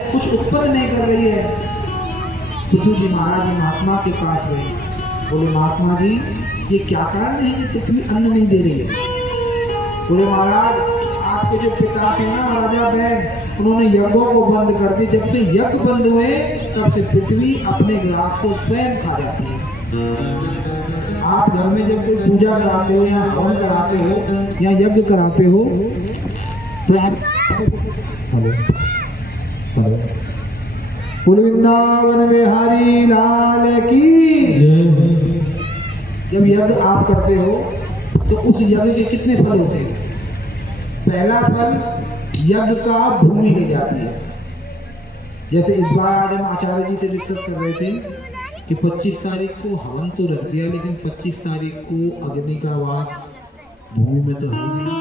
कुछ उत्पन्न नहीं कर रही है। पृथ्वी जी महाराज महात्मा के पास गए, बोले महात्मा जी ये क्या कारण है कि पृथ्वी अन्न नहीं दे रही है? बोले महाराज आपके जो पिता थे ना राजा बैन, उन्होंने यज्ञों को बंद कर दिए। जब से यज्ञ बंद हुए तब से पृथ्वी अपने ग्रास को स्वयं खा जाती है। आप घर में जब कोई पूजा कराते हो या हवन कराते हो या यज्ञ कराते हो तो आप कुल वृंदावन बिहारी लाल की। जब यज्ञ आप करते हो तो उस यज्ञ के कितने फल होते हैं? पहला फल यज्ञ का भूमि ले जाती है। जैसे इस बार आज हम आचार्य जी से डिस्कस कर रहे थे कि 25 तारीख को हवन तो रख दिया, लेकिन 25 तारीख को अग्नि का वास भूमि में तो है ही नहीं,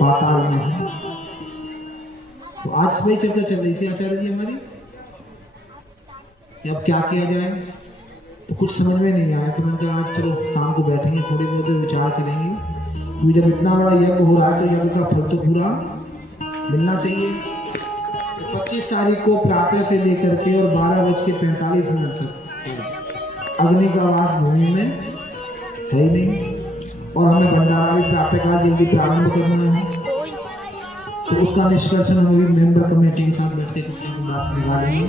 पाताल में है। तो आज वही चर्चा चल रही थी आचार्य जी हमारी, अब क्या किया जाए। तो कुछ समझ में नहीं आया, तो मैंने कहा आज चलो शाम को बैठेंगे, थोड़ी बहुत विचार करेंगे, क्योंकि जब इतना बड़ा यज्ञ हो रहा है तो यज्ञ का फल तो पूरा मिलना चाहिए। तो 25 तारीख को प्रातः से लेकर के और 12:45 तक अग्नि का वास भूमि में है ही नहीं, और हमें भंडारा भी प्रातःकाल जल्दी प्रारंभ करना है। तो उसका निष्कर्षण हम भी मेंबर कमेटी के साथ बैठते बात निकालेंगे।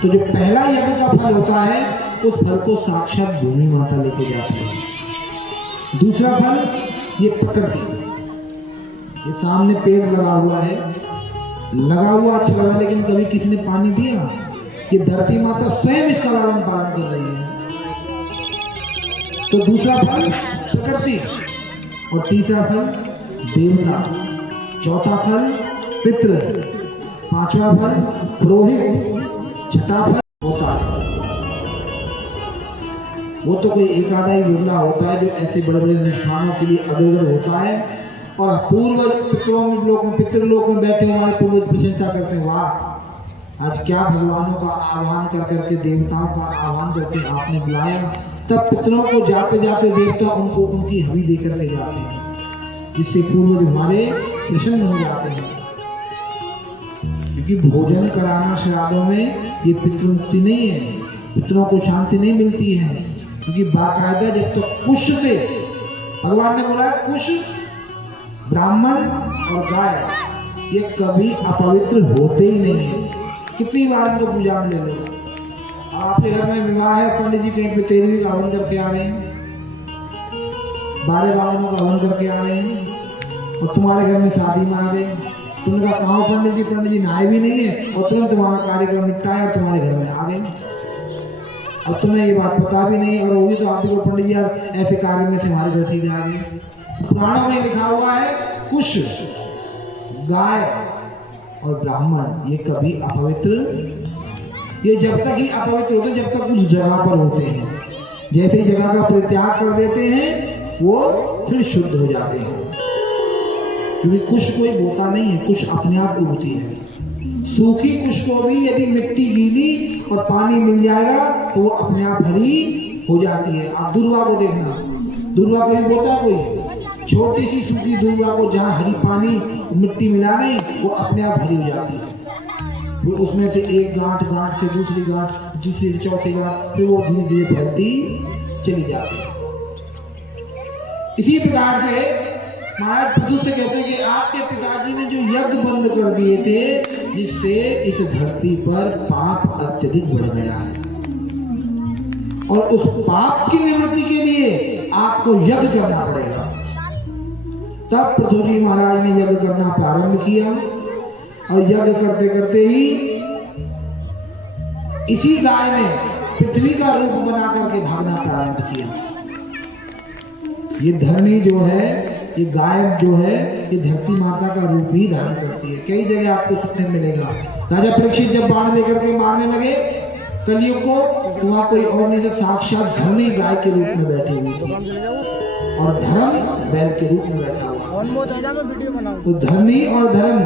तो जो पहला यज्ञ का फल होता है उस फल को साक्षात भूमि माता लेके जाती है। दूसरा फल ये प्रकृति, ये सामने पेड़ लगा हुआ है, लगा हुआ अच्छा लगा, लेकिन कभी किसी ने पानी दिया? ये धरती माता स्वयं इसका लालन पालन कर रही है। तो दूसरा फल प्रकृति, और तीसरा फल देवता, चौथा फल पितृ, पांचवा फल पुरोहित, छठा फल होता है। वो तो कोई एक आधा ही बिरला होता है जो ऐसे बड़े बड़े अनुष्ठानों के लिए अग्रगर होता है। और पूर्व पितृलोक में बैठे हमारे पूर्वज प्रशंसा करते हैं, वाह आज क्या भगवानों का आह्वान कर करके, देवताओं का आह्वान करके आपने बुलाया। तब पितरों को जाते जाते देवता उनको उनकी हवि देकर ले जाते हैं, जिससे पूर्वज हमारे प्रसन्न हो जाते हैं। क्योंकि भोजन कराना श्राद्धों में ये पितृमुक्ति नहीं है, पितरों को शांति नहीं मिलती है। क्योंकि बाकायदा जब तक कुश से, भगवान ने बोला कुश, ब्राह्मण और गाय ये कभी अपवित्र होते ही नहीं है। कितनी बार इनको पूजा में ले लो, आपके घर में विवाह है, पंडित जी कहीं पे 13वीं का हवन करके आ रहे हैं, 12 बावनों का हवन करके आ रहे हैं, और तुम्हारे घर में शादी में आ गए। तुमने कहा कहाँ पंडित जी नहाए भी नहीं है, और तुरंत वहाँ कार्यक्रम निपटाया और तुम्हारे घर में आ गए, और तुम्हें ये बात पता भी नहीं, और होगी तो आप भी पंडित जी यार ऐसे कार्य में से हमारे घर सीधे आ गए। पुराणों में लिखा हुआ है कुश, गाय और ब्राह्मण ये कभी अपवित्र, ये जब तक ही अपवित्र होते जब तक उस जगह पर होते हैं। जैसे ही जगह का परित्याग कर देते हैं वो फिर शुद्ध हो जाते हैं। क्योंकि कुश कोई बोता नहीं है, कुश अपने आप उगती है। सूखी कुश को भी यदि मिट्टी गीली और पानी मिल जाएगा तो वो अपने आप हरी हो जाती है। आप दुर्वा को देखना, दुर्वा कभी बोता कोई? छोटी सी सूखी दुर्वा को जहाँ हरी पानी मिट्टी मिला नहीं, वो अपने आप हरी हो जाती है। वो उसमें से एक गांठ से दूसरी गांठ, तीसरी चौथी गांठ, फिर वो धीरे धीरे फैलती चली जाती है। इसी प्रकार से महाराज पृथु से कहते हैं कि आपके पिताजी ने जो यज्ञ बंद कर दिए थे, जिससे इस धरती पर पाप अत्यधिक बढ़ गया है, और उस पाप की निवृत्ति के लिए आपको यज्ञ करना पड़ेगा। तब पृथु जी महाराज ने यज्ञ करना प्रारंभ किया, और यज्ञ करते करते ही इसी गाय ने पृथ्वी का रूप बना करके भागना प्रारंभ किया। ये धरणी जो है, ये गाय जो है, ये धरती माता का रूप ही धारण करती है। कई जगह आपको सुनने मिलेगा, राजा परीक्षित जब बाण लेकर के मारने लगे कलियुग को, तो वहां कोई और नहीं, साक्षात धरणी गाय के रूप में बैठी हुई थी, और धर्म बैल के रूप में बैठा हुआ। तो धरणी और धर्म,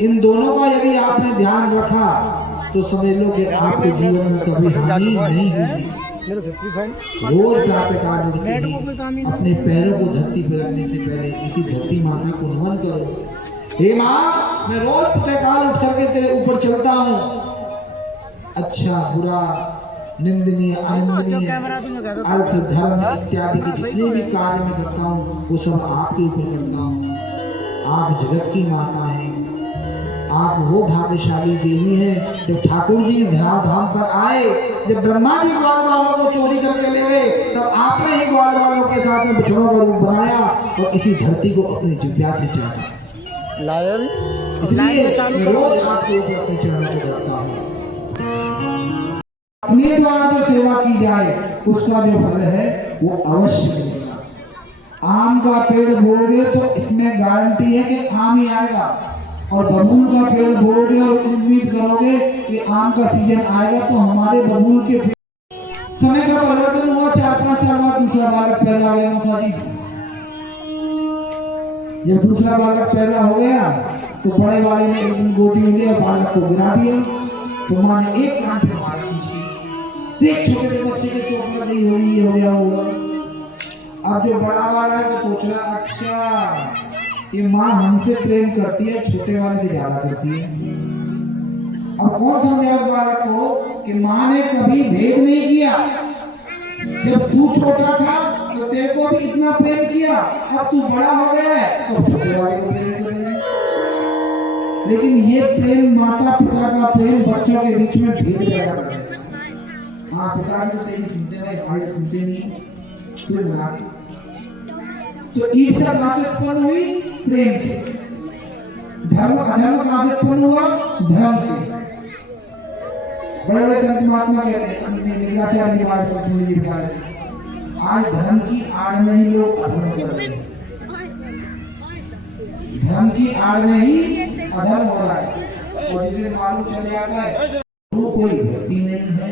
इन दोनों का यदि आपने ध्यान रखा तो समझ लो कि आपके जीवन में कभी हानि नहीं होगी। रोज प्रातःकाल उठते ही अपने पैरों को धरती पर रखने से पहले इसी धरती माता को नमन करो हे माँ, मैं रोज प्रातःकाल उठ करके तेरे ऊपर चलता हूँ। अच्छा बुरा निंदनीय अनिंदनीय अर्थ धर्म इत्यादि के जितने भी कार्य मैं करता हूँ वो सब आपके ऊपर करता हूँ। आप जगत की माता हैं, आप वो भाग्यशाली देवी हैं। जब ठाकुर जी धाम पर आए, जब ब्रह्मा जी ग्वाल वालों को चोरी करके ले गए, तब आपने ही ग्वाल वालों के साथ में बछड़ों का रूप बनाया और इसी धरती को अपने जिब्या से चाटा। इसलिए मैं रोज आपके ऊपर अपने चरणों को रखता हूँ। अपने द्वारा जो सेवा की जाए उसका जो फल है वो अवश्य मिलेगा। आम का पेड़ बोओगे तो इसमें गारंटी है कि आम ही आएगा, और बबूल का पेड़ बोओगे और उम्मीद करोगे कि आम का सीजन आएगा तो हमारे बबूल के समय का परिवर्तन हुआ। 4-5 साल बाद दूसरा बालक पैदा हो गया। मौसा जी, जब दूसरा बालक पैदा हो गया तो बड़े वाले ने एक दिन गोदी में लिया, बालक को गिरा दिया। तो माँ ने एक कान पे मारा पीछे, देख छोटे से बच्चे के चोट लग गई होगी, ये हो गया होगा। अब जो बड़ा वाला है वो सोच रहा, अच्छा ये माँ हमसे प्रेम करती है, छोटे वाले से ज्यादा करती है। अब कौन समझा उस बालक को कि माँ ने कभी भेद नहीं किया। जब तू छोटा था तो तेरे को भी इतना प्रेम किया, अब तू बड़ा हो गया है तो छोटे वाले को प्रेम करेगा। लेकिन ये प्रेम, माता पिता का प्रेम बच्चों के बीच में भेद पैदा करता है। हाँ, पिता की तो तेरी सुनते हैं, भाई सुनते नहीं, फिर बना। तो ईर्ष्या कहाँ से उत्पन्न हुई? प्रेम से। धर्म अधर्म कहाँ से उत्पन्न हुआ? धर्म से। बड़े बड़े संत महात्मा कहते हैं, आज धर्म की आड़ में ही लोग अधर्म कर रहे हैं। धर्म की आड़ में ही अधर्म हो रहा है। और जिसे मालूम चल जाता है गुरु कोई व्यक्ति नहीं है,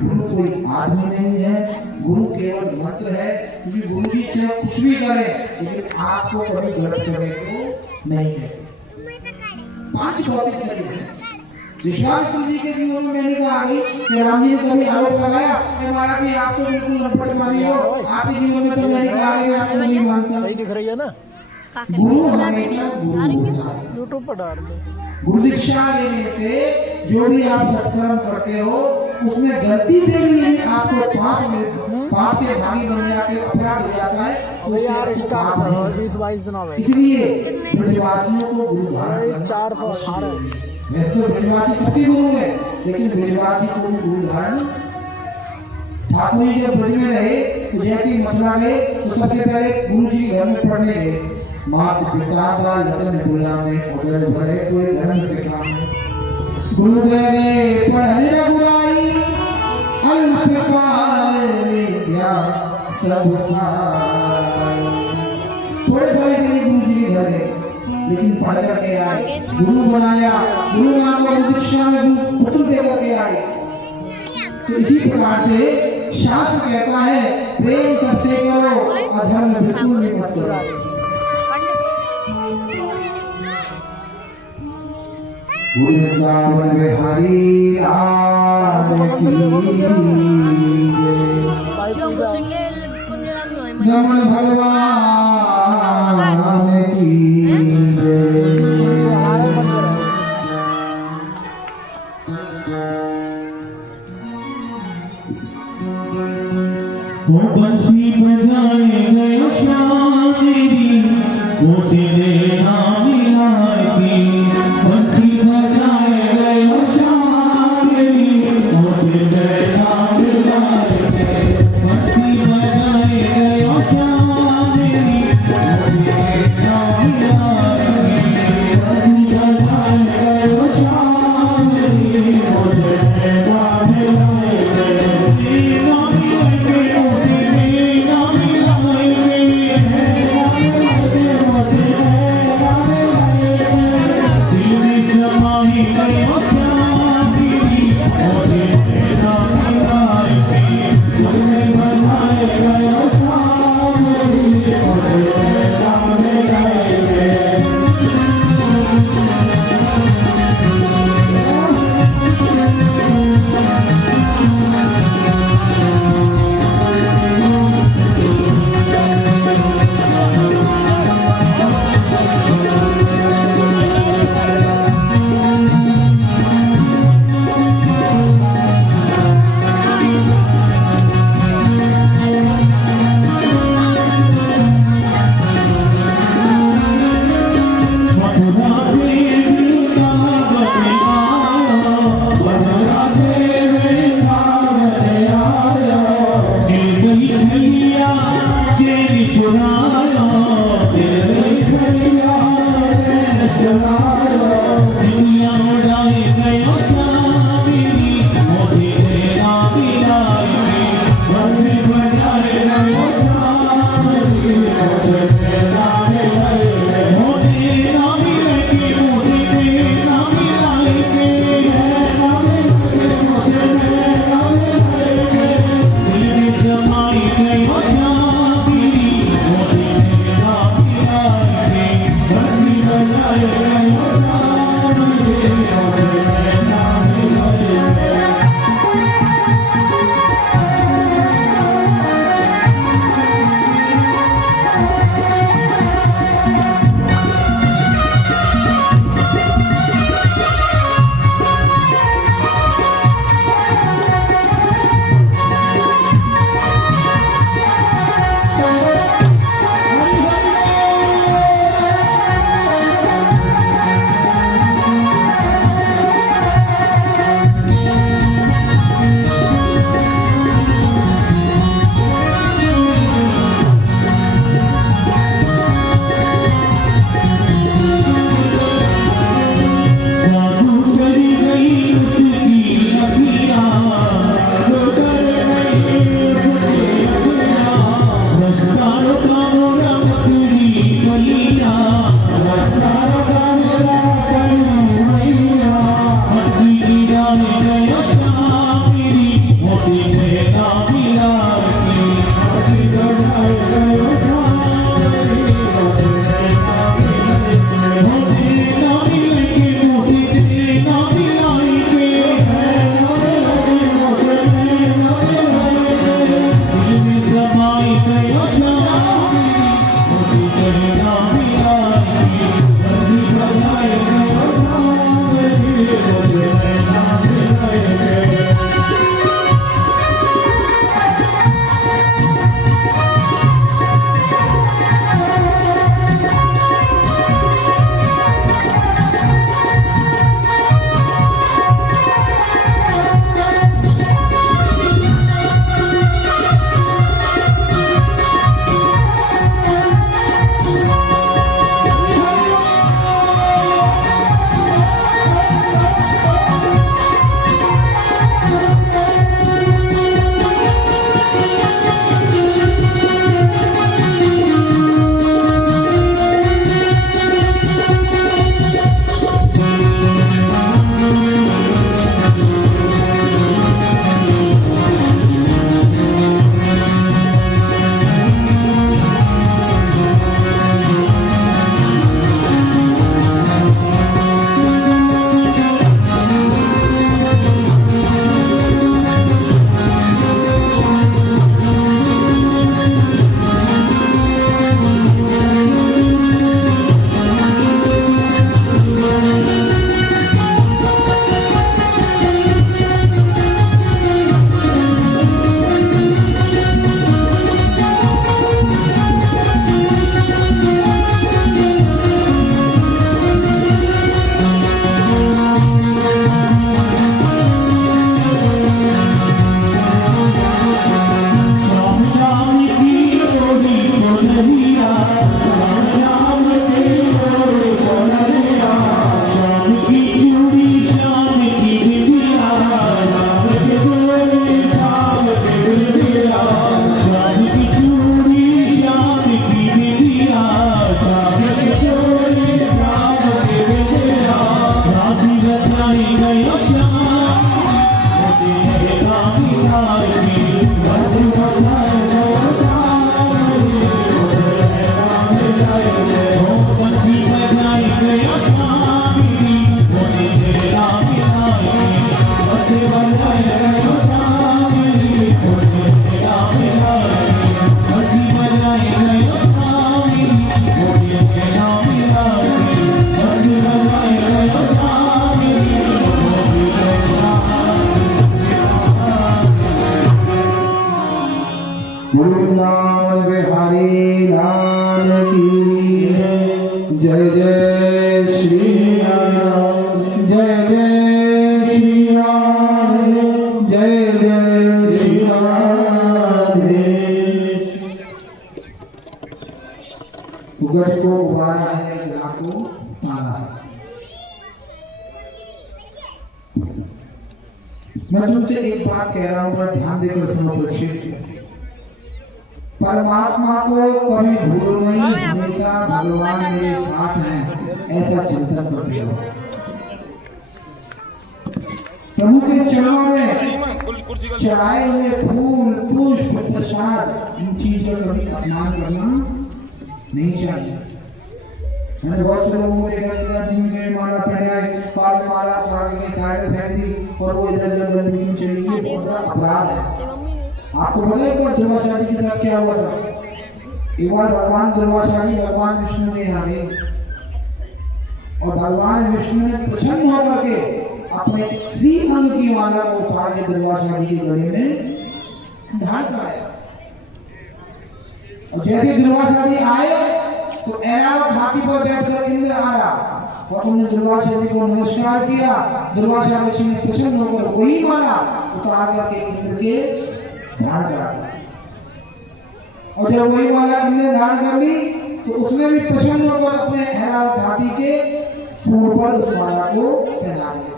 गुरु कोई आदमी नहीं है, गुरु केवल मंत्र है। क्योंकि गुरु जी चाहे कुछ भी करे लेकिन आपको कभी गलत करने को नहीं है। 5 भौतिक शरीर है। विश्वामित्र जी के जीवन में मैंने कहा कि राम जी ने कभी आरोप लगाया कि महाराज जी आप तो बिल्कुल रपट मानी हो, आपके जीवन में तो मैंने कहा कि आपको नहीं मानता। सही दिख रही है ना? गुरु हमेशा गुरु होता है। यूट्यूब पर डाल दो। गुरु दीक्षा लेने से जो भी आप सत्कर्म करते हो उसमें गलती से भी आपको पाप के भागी बन जाते, अपराध हो जाता है। अबे यार स्टार्ट करो, 20-22 दिन हो गए। इसलिए ब्रजवासियों को गुरु धारण करना 418 वैसे तो ब्रजवासी सभी गुरु है, लेकिन ब्रजवासी को भी गुरु धारण। ठाकुर जी जब ब्रज में रहे तो जैसे ही मथुरा गए तो सबसे पहले गुरु जी घर में पढ़ने गए। मात पिता का लगन बुला में उधर भरे कोई धर्म के काम में। गुरु गए पढ़ने न बुराई, अल्पकाल विद्या सब पाई। थोड़े समय के लिए गुरु जी के घर गए, लेकिन पढ़ करके आए, गुरु बनाया, गुरु नाम को दीक्षा में पुत्र दे करके आए। तो इसी प्रकार से शास्त्र कहता है प्रेम सबसे करो, अधर्म बिल्कुल भी मत करो। वृंदावन बिहारी लाल की रमण भगवान की वो बंसी बजाए गए श्याम देवी, वो तेरे नाम मिलाती। बंसी बजाए गए श्याम देवी, वो तेरे नाम मिलाती। बंसी बजाए गए श्याम देवी, वो तेरे नाम मिलाती। बंसी बजाए गए श्याम देवी, वो तेरे नाम मिलाती। बजाए गए श्याम मुझे देना मिलाएगी बंसी बजाए गए श्याम मुझे देना मिलाएगी बंसी बजाए गए श्याम मुझे देना मिलाएगी बंसी बजाए गए श्याम मुझे देना मिलाएगी बंसी बजाए गए श्याम मुझे देना मिलाएगी बंसी बजाए गए श्याम मुझे देना वृंदावन बिहारी लाल की जय जय श्री राम जय जय श्री राम जय जय श्री राधे। उगट को उबारा है ग्राह को तारा है। मैं तुमसे एक बात कह रहा हूं, पर ध्यान देकर सुनो परीक्षित। परमात्मा को कभी भूलो नहीं, हमेशा भगवान मेरे साथ हैं, ऐसा चिंतन करते हो। प्रभु के चरणों में चढ़ाए हुए फूल पुष्प प्रसाद इन चीजों का कभी अपमान करना नहीं चाहिए। मैंने बहुत से लोगों को देखा जिनके माला पहना है, पाल माला आगे के साइड फेंक दी और वो इधर उधर गंदगी में चली गई, बहुत बड़ा अपराध है। आपको पता है कि ध्रुवाचार्य के साथ क्या हुआ था? एक बार भगवान ध्रुवाचार्य भगवान विष्णु के यहाँ गए और भगवान विष्णु ने प्रसन्न होकर के अपने श्रीअंग की माला को उतार के ध्रुवाचार्य की गले में धार कराया। और जैसे ध्रुवाचार्य आए तो ऐरावत हाथी पर बैठकर इंद्र आया और उन्होंने ध्रुवाचार्य को नमस्कार किया। ध्रुवाचार्य ने प्रसन्न होकर वही माला उतार करके इंद्र के धारण करा। और जब वही माला इंद्र धारण कर ली तो उसने भी प्रसन्न होकर अपने ऐरावत हाथी के सूंड पर उस माला को पहना दिया।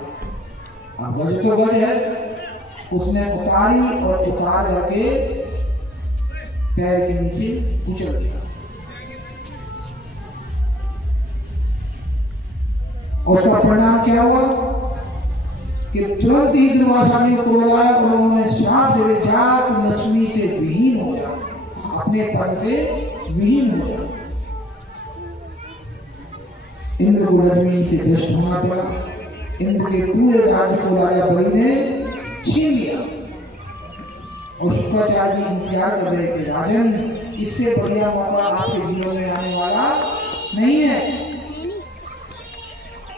अब गज तो गज है, उसने उतारी और उतार करके पैर के नीचे कुचल दिया। और उसका परिणाम क्या हुआ कि तुरंत ही ध्रुवाचार्य को बुलाया और उन्होंने श्राप दे दिया, जा तुम लक्ष्मी से विहीन हो जा, अपने पद से विहीन हो जा। इंद्र को लक्ष्मी से दृष्ट होना पड़ा। इंद्र के पूरे राज्य को राजा बलि ने छीन लिया और शुक्राचार्य जी इंतजार कर रहे थे, राजन इससे बढ़िया मौका आपके जीवन में आने वाला नहीं है।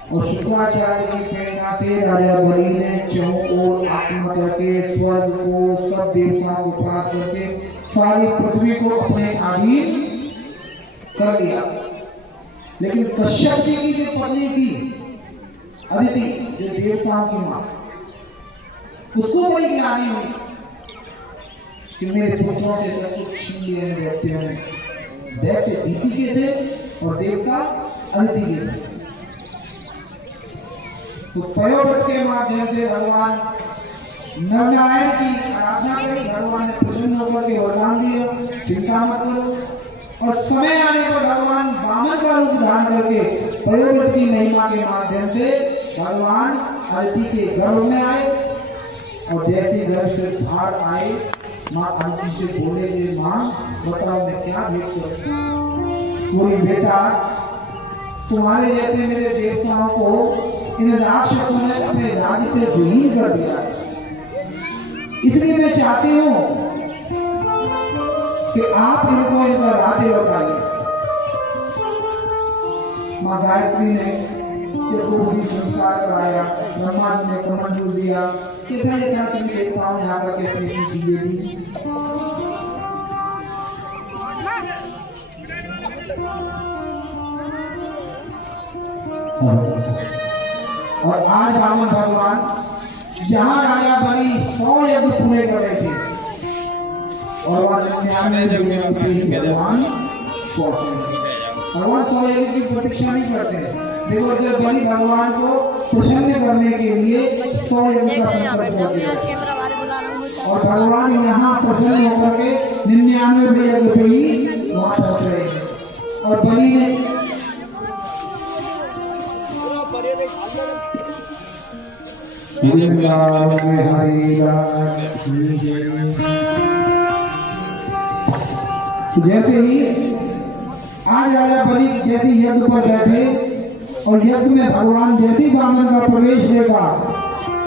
और शुक्राचार्य की प्रेरणा से राजा बलि ने चौकों ओर आक्रमण करके स्वर्ग को सब देवताओं को प्राप्त करके सारी पृथ्वी को अपने अधीन कर लिया। लेकिन कश्यप जी की जो पत्नी थी अदिति, जो देवताओं की मां, उसको बड़ी गिरानी हुई कि मेरे पुत्रों के सब कुछ छीन लिए दैत्यों ने। दैत्य अदिति के थे और देवता अदिति के थे। तो पयोव्रत के माध्यम से भगवान नरनारायण की आराधना करी। भगवान ने प्रसन्न होकर के वरदान दिया, चिंता मत करो। और समय आने पर भगवान वामन का रूप धारण करके पयोव्रत की महिमा के माध्यम से भगवान अदिति के गर्भ में आए। और जैसे गर्भ से बाहर आए, माँ अदिति से बोले, माँ बताओ मैं क्या भेंट करूं? कोई बेटा तुम्हारे जैसे मेरे देवताओं को इन राक्षसों ने अपने राज्य से विहीन कर दिया है, इसलिए मैं चाहती हूँ कि आप इनको इनका राज्य लौटाइए। माँ गायत्री ने भी संस्कार कराया, ब्रह्मा जी ने कमंडल दिया, कितना इतना सभी देवताओं ने आकर के अपनी चीजें दी। और आज वामन भगवान जहाँ राजा बलि 100 यज्ञ पूरे कर रहे थे और वह 99 यज्ञ भगवान पहुंचे। भगवान 100 यज्ञ की प्रतीक्षा नहीं करते। देखो जब बलि भगवान को प्रसन्न करने के लिए 100 यज्ञ का संकल्प करते और भगवान यहाँ प्रसन्न होकर के 99 यज्ञ पे ही वहां पहुंच रहे हैं। और बलि ने वृंदावन में हरि रास की जय। जैसे ही आज आया बलि जैसे यज्ञ पर बैठे और यज्ञ में भगवान जैसे ही ब्राह्मण का प्रवेश देगा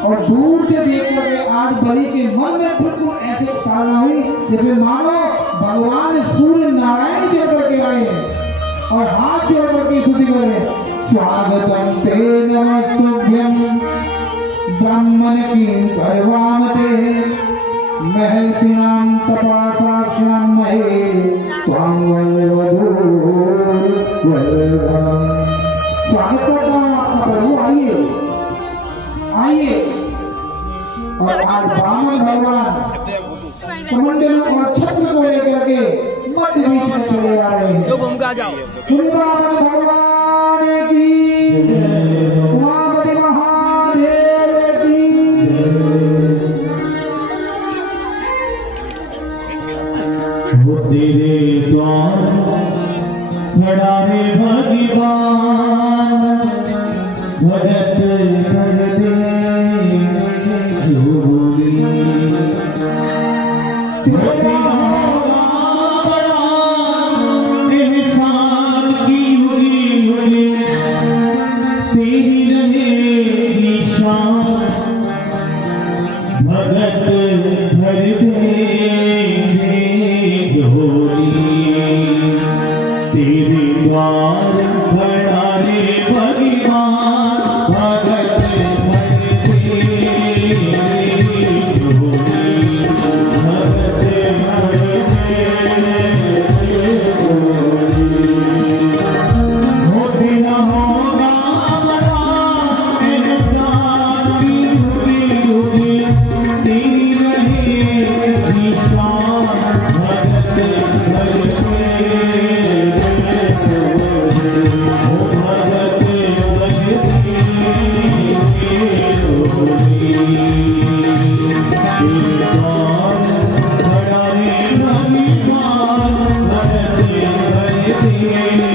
और दूर से देख करके आज बलि के मन में बिल्कुल ऐसे चालना हुई जैसे मानो भगवान सूर्य नारायण जी करके आए हैं और हाथ जोड़ करके स्तुति करे, स्वागतम ते नमस्तुभ्यं ब्राह्मण की भगवानते महर्षिणां तपासाक्षां महे त्वां वन्दे स्वागत करता हूँ आपका प्रभु, आइए आइए। और आज ब्राह्मण भगवान कमंडलों और छत्र को लेकर के मध्य बीच में चले आ रहे हैं। जो घूम के आ जाओ। ब्राह्मण भगवान की, उमापति महादेव की। वो तेरे द्वार खड़ा है भगवान, भगत कर दे झोली। तेरा बड़ा एहसान की हुई हुई, तेरी रहेगी शान, भगत भर देंगे झोली। तेरे द्वार खड़ा रे भगवान, भगत भर देंगे झोली। भगत भर देंगे झोली। हो बिना होगा बड़ा एहसान की हुई हुई, तेरी रहेगी शान, भगत भर देंगे झोली। हो भगत भर देंगे झोली। तेरे द्वार खड़ा रे भगवान, भगत भर देंगे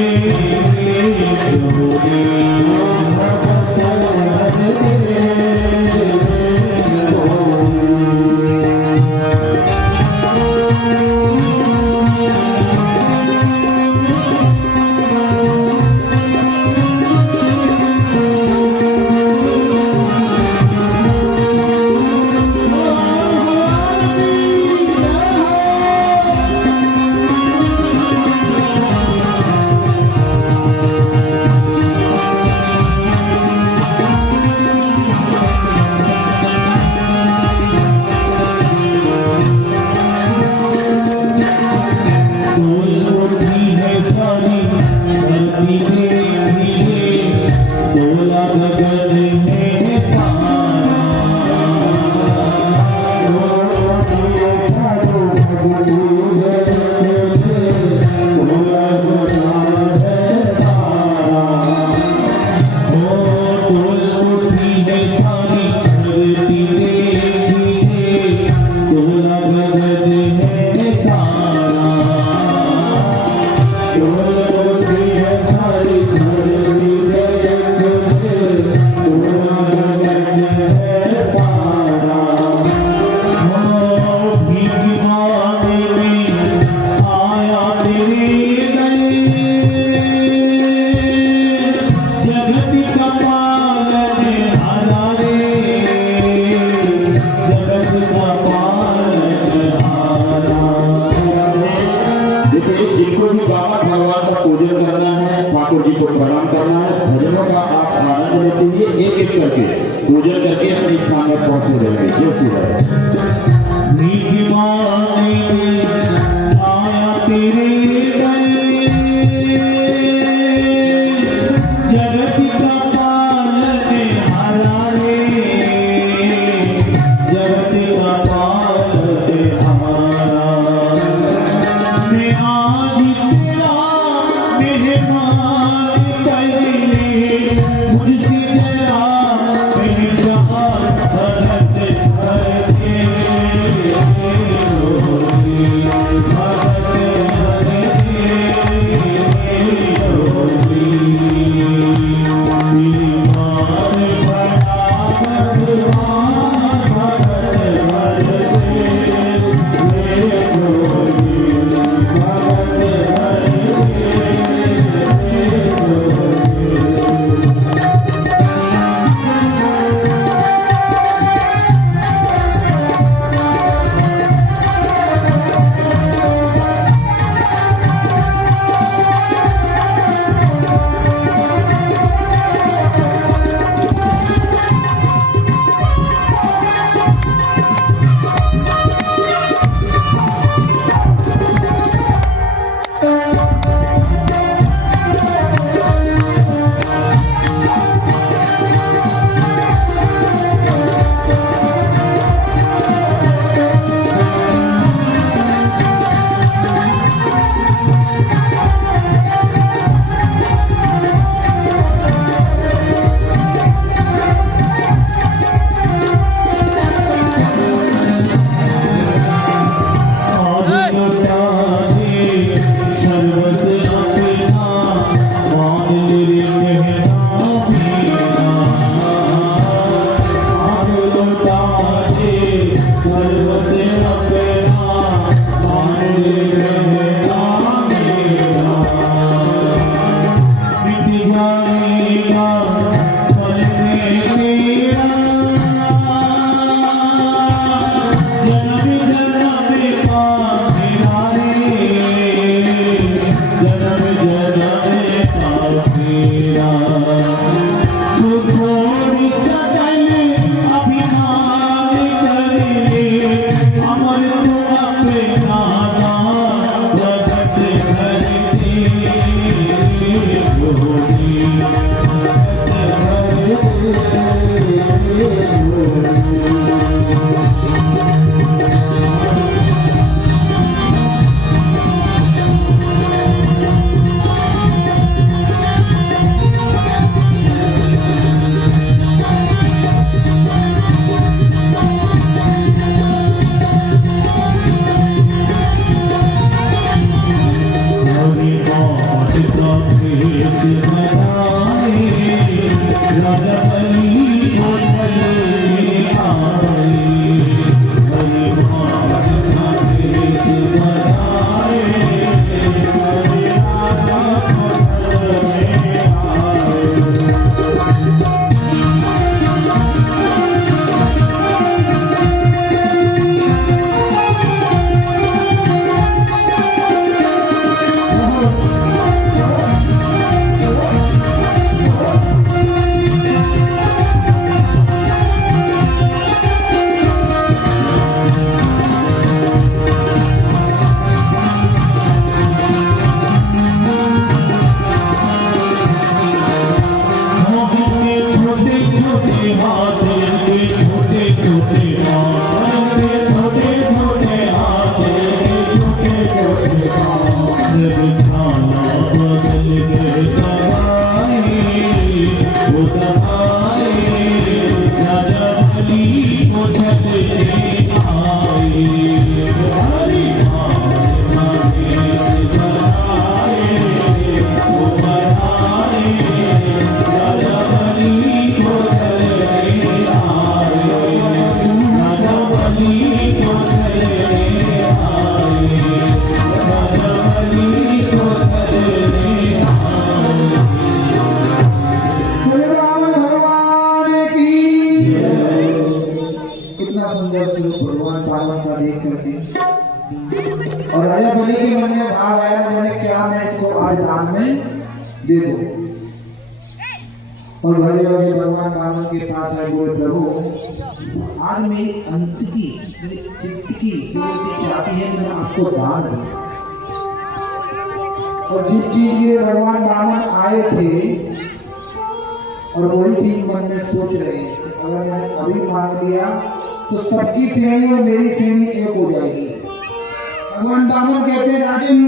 झोली। भगत भर देंगे पूजन करके अपने स्थान पर पहुंचे रहेंगे। जय श्री राम। आया तेरे गले, जगत का पालनहारा रे, जगत का पालनहारा। मैं आज तेरा मेहमान कहीं मुझसे जरा भगत भर सुंदर स्वरूप भगवान पार्वती का देख करके और राजा बलि के मन में भाव आया, मैंने क्या मैं इनको आज दान में दे दूं। और भले भगवान रावण के पास आए, बोले प्रभु आज मेरी अंत की मेरी चित्त की जरूरत चाहती है कि मैं आपको दान दूं। और जिस चीज के भगवान रावण आए थे और वही चीज मन में सोच रहे हैं, अगर मैंने अभी मांग लिया तो सबकी श्रेणी और मेरी श्रेणी एक हो जाएगी। भगवान रावण कहते हैं, राजन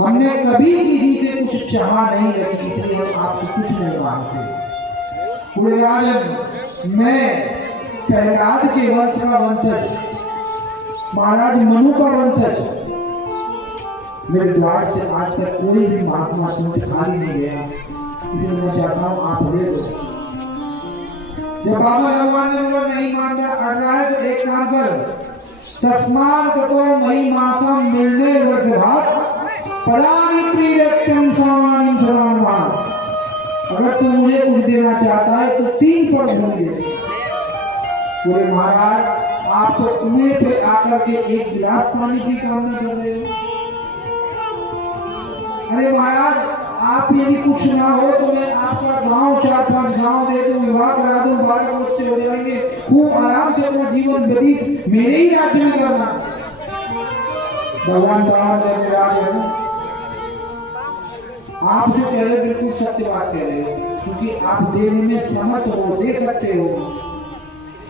हमने कभी किसी से कुछ चाहा नहीं रखी, इसलिए हम आपसे कुछ नहीं मांगते। पूरे राजन मैं प्रहलाद के वंश का वंशज, महाराज मनु का वंशज, मेरे द्वार से आज तक कोई भी महात्मा संत खाली नहीं गया, इसलिए मैं चाहता हूँ आप ले लो। जब बाबा भगवान ने बोला नहीं मान रहा है तो एक काम कर, तस्मात् ततो मयि मातम मिलने वर्ष भात परामित्री रक्तम सामान्य सदानुमान। अगर तू मुझे कुछ देना चाहता है तो 3 पद भूमि दे। बोले महाराज आप तो कुएं पे आकर के 1 गिलास पानी की कामना कर रहे हो। अरे महाराज आप यदि कुछ ना हो तो मैं आपका गांव 4-5 गांव दे दूं, विवाह करा दूं, 12 बच्चे हो जाएंगे, खूब आराम से अपना जीवन व्यतीत मेरे ही राज्य में करना। भगवान राम जैसे राज आप जो कह रहे बिल्कुल सत्य बात कह रहे हो, क्योंकि आप देने में समर्थ हो, दे सकते हो,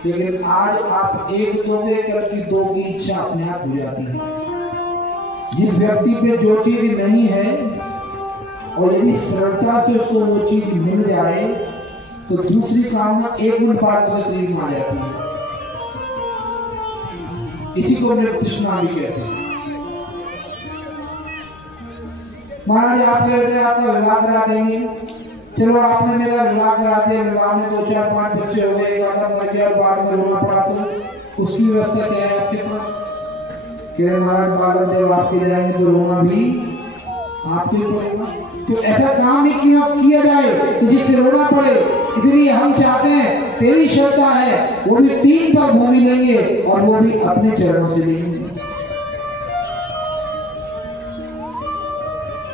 लेकिन आज आप एक तो देकर की 2 की इच्छा अपने आप हो जाती है। जिस व्यक्ति पे जो चीज नहीं है और यदि सरलता से उसको वो चीज मिल जाए तो दूसरी कामना 1 मिनट बाद से शरीर में आ जाती है। इसी को तृष्णा भी कहते हैं। महाराज आप कह रहे हैं आपका विवाह करा देंगे, चलो आपने मेरा विवाह करा दिया, विवाह में 2-4-5 बच्चे हो गए, एक आधा मर गया, बाद में रोना पड़ा, तो उसकी व्यवस्था क्या है आपके पास? कह महाराज बालक जब आपके जाएंगे तो रोना भी आपके पड़ेगा, तो ऐसा काम ही क्यों किया जाए जिससे रोना पड़े। इसलिए हम चाहते हैं, तेरी श्रद्धा है, वो भी 3 पर भूमि लेंगे और वो भी अपने चरणों से लेंगे।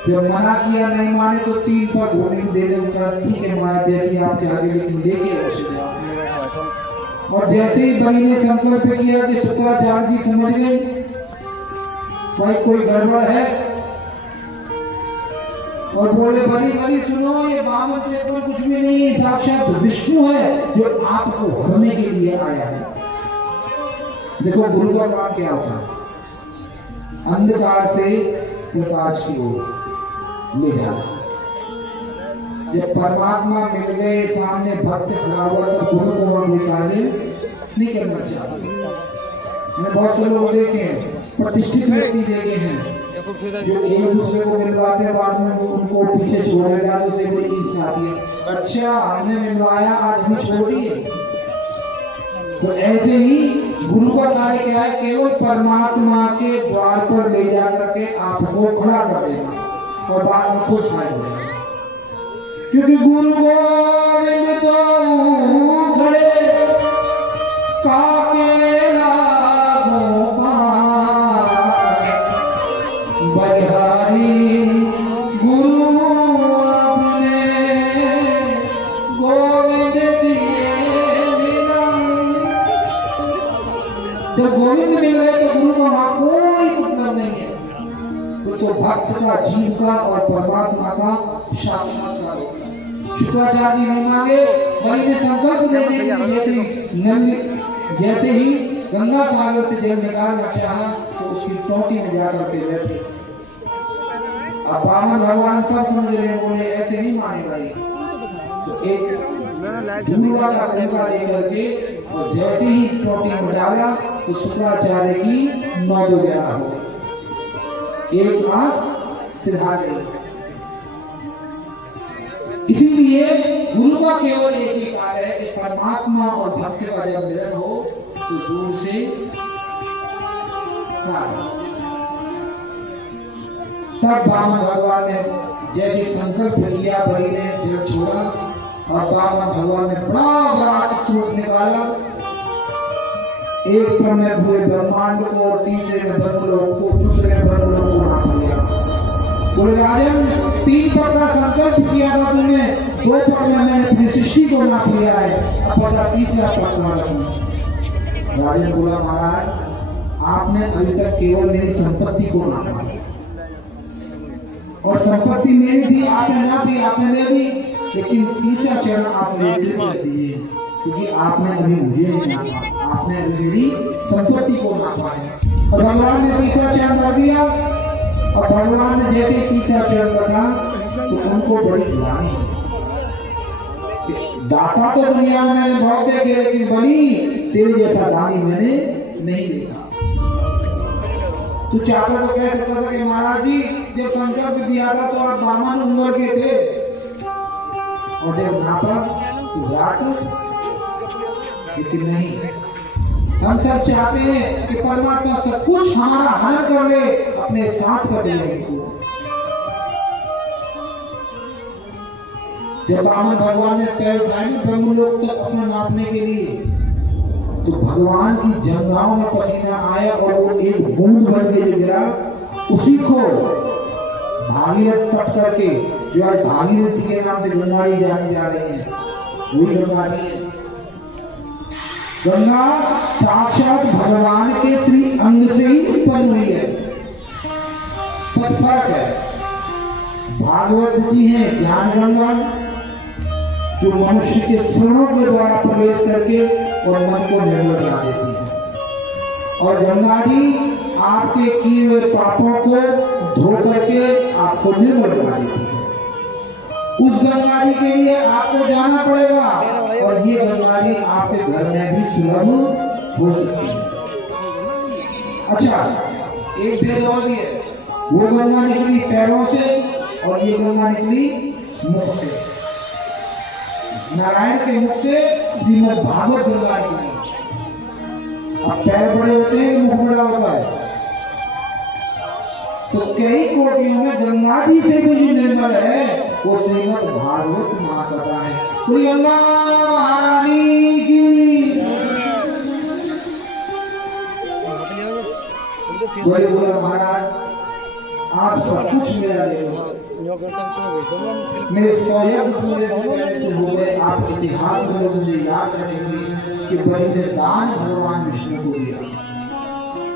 जब मना किया नहीं माने तो 3 पर भूमि दे देगा, ठीक है महाराज जैसे आपके आगे, लेकिन देखिए। और जैसे ही बलि ने संकल्प किया कि शुक्राचार्य जी समझ गए भाई कोई गड़बड़ है, और बोले बलि सुनो, ये बामन से कोई कुछ भी नहीं है, साक्षात विष्णु है जो आपको हरने के लिए आया है। देखो गुरु का काम क्या होता है, अंधकार से प्रकाश की ओर ले जाना। जब परमात्मा मिल गए सामने, भक्त खड़ा हुआ तो गुरु को हम निकाले नहीं करना चाहते। मैंने बहुत से लोग देखे हैं, प्रतिष्ठित व्यक्ति देखे हैं जो एक दूसरे को मिलवाते हैं, बाद में वो उनको पीछे छोड़ दिया तो कोई ईर्ष्या आती है, अच्छा हमने मिलवाया आज भी छोड़ दिए। तो ऐसे ही गुरु का कार्य क्या है, केवल परमात्मा के द्वार पर ले जाकर के आपको खड़ा कर देना और बाद में खुश आए हो जाए। क्योंकि गुरु गोविंद तो खड़े काके लागो पार, बलिहारी गुरु अपने गोविंद दिए मिलन। जब गोविंद मिल गए तो गुरु का वहां कोई मतलब नहीं है, तो भक्त का, जीव का और परमात्मा का साक्षात्कार होगा। शुक्राचार्य जी ने मांगे, बलि ने संकल्प देने जैसे ही गंगा सागर से जल निकालना चाहा तो उसकी टोटी में जाकर के बैठे। अब बामन भगवान सब समझ रहे, बोले ऐसे नहीं मानेगा ये, तो एक धुआ का धंधा लेकर के और जैसे ही टोटी में डाला तो शुक्राचार्य की 9-11 हो गई, एक आंख सिधा गई। इसीलिए गुरु का केवल एक ही कार्य है कि परमात्मा और भक्त का जब मिलन हो तो दूर से तब बामन भगवान ने जैसे संकल्प किया, बलि ने जल छोड़ा और बामन भगवान ने बड़ा विराट स्वरूप निकाला एक पर में पूरे ब्रह्मांड को और तीसरे में ब्रह्मलोक को, दूसरे में ब्रह्मलोक को नाप लिया। बोले राजन, 3 पद का संकल्प किया था तुमने, 2 पद में मैंने अपनी सृष्टि को नाप लिया है, अब बता तीसरा पद कहाँ रखूं? राजन बोला महाराज, आपने अभी तक केवल मेरी संपत्ति को नापा और संपत्ति मेरी थी, आपने नापी, आपने ले ली, लेकिन तीसरा चरण आप मेरे से कर दीजिए, क्योंकि आपने अभी मुझे नहीं नापा, आपने मेरी संपत्ति को नापा है। और भगवान ने तीसरा चरण कर दिया, और भगवान ने जैसे तीसरा चरण रखा तो उनको बड़ी ग्लानि, दाता तो दुनिया में मैंने बहुत देखे, लेकिन बड़ी तेरे जैसा दानी मैंने नहीं देखा। तू चाहता तो कह सकता था कि महाराज जी जब संकल्प दिया था तो आप बामन उम्र के थे, और जब नापा तो रात, लेकिन नहीं। हम सब चाहते हैं कि परमात्मा सब कुछ हमारा हल कर ले, अपने साथ कर ले। जब बामन भगवान ने पैर उठाए ब्रह्मलोक तक अपने नापने के लिए, तो भगवान की जंघाओं में पसीना आया और वो एक बूंद बन के जो गिरा, उसी को भागीरथ तप करके, जो आज भागीरथी के नाम से गंगा ही जानी जा रही है, वही गंगा नहीं है। गंगा साक्षात भगवान के श्री अंग से ही उत्पन्न हुई है। बस फर्क है, भागवत जी है ज्ञान गंगा, जो मनुष्य के स्वरों के द्वारा प्रवेश करके और मन को निर्मल बना देती है, और गंगा जी आपके किए हुए पापों को धो करके आपको निर्मल बना देती है। उस गंगा जी के लिए आपको जाना पड़ेगा, और ये गंगा जी आपके घर में भी सुलभ हो सकती है। अच्छा, एक भेद और भी है, वो गंगा निकली पैरों से और ये गंगा निकली मुख से। नारायण के मुख से श्रीमद् भागवत गंगा निकली। अब पैर बड़े होते हैं, मुख बड़ा होता है, तो कई कोटियों में गंगा जी से भी जो निर्मल है वो श्रीमद् भागवत महाकथा है। श्री गंगा महारानी की बोले महाराज, आप सब कुछ मेरा ले लो, मेरे सोयब पूरे से हो गए, आप इतिहास में मुझे याद रखेंगे कि बलि ने दान भगवान विष्णु को दिया।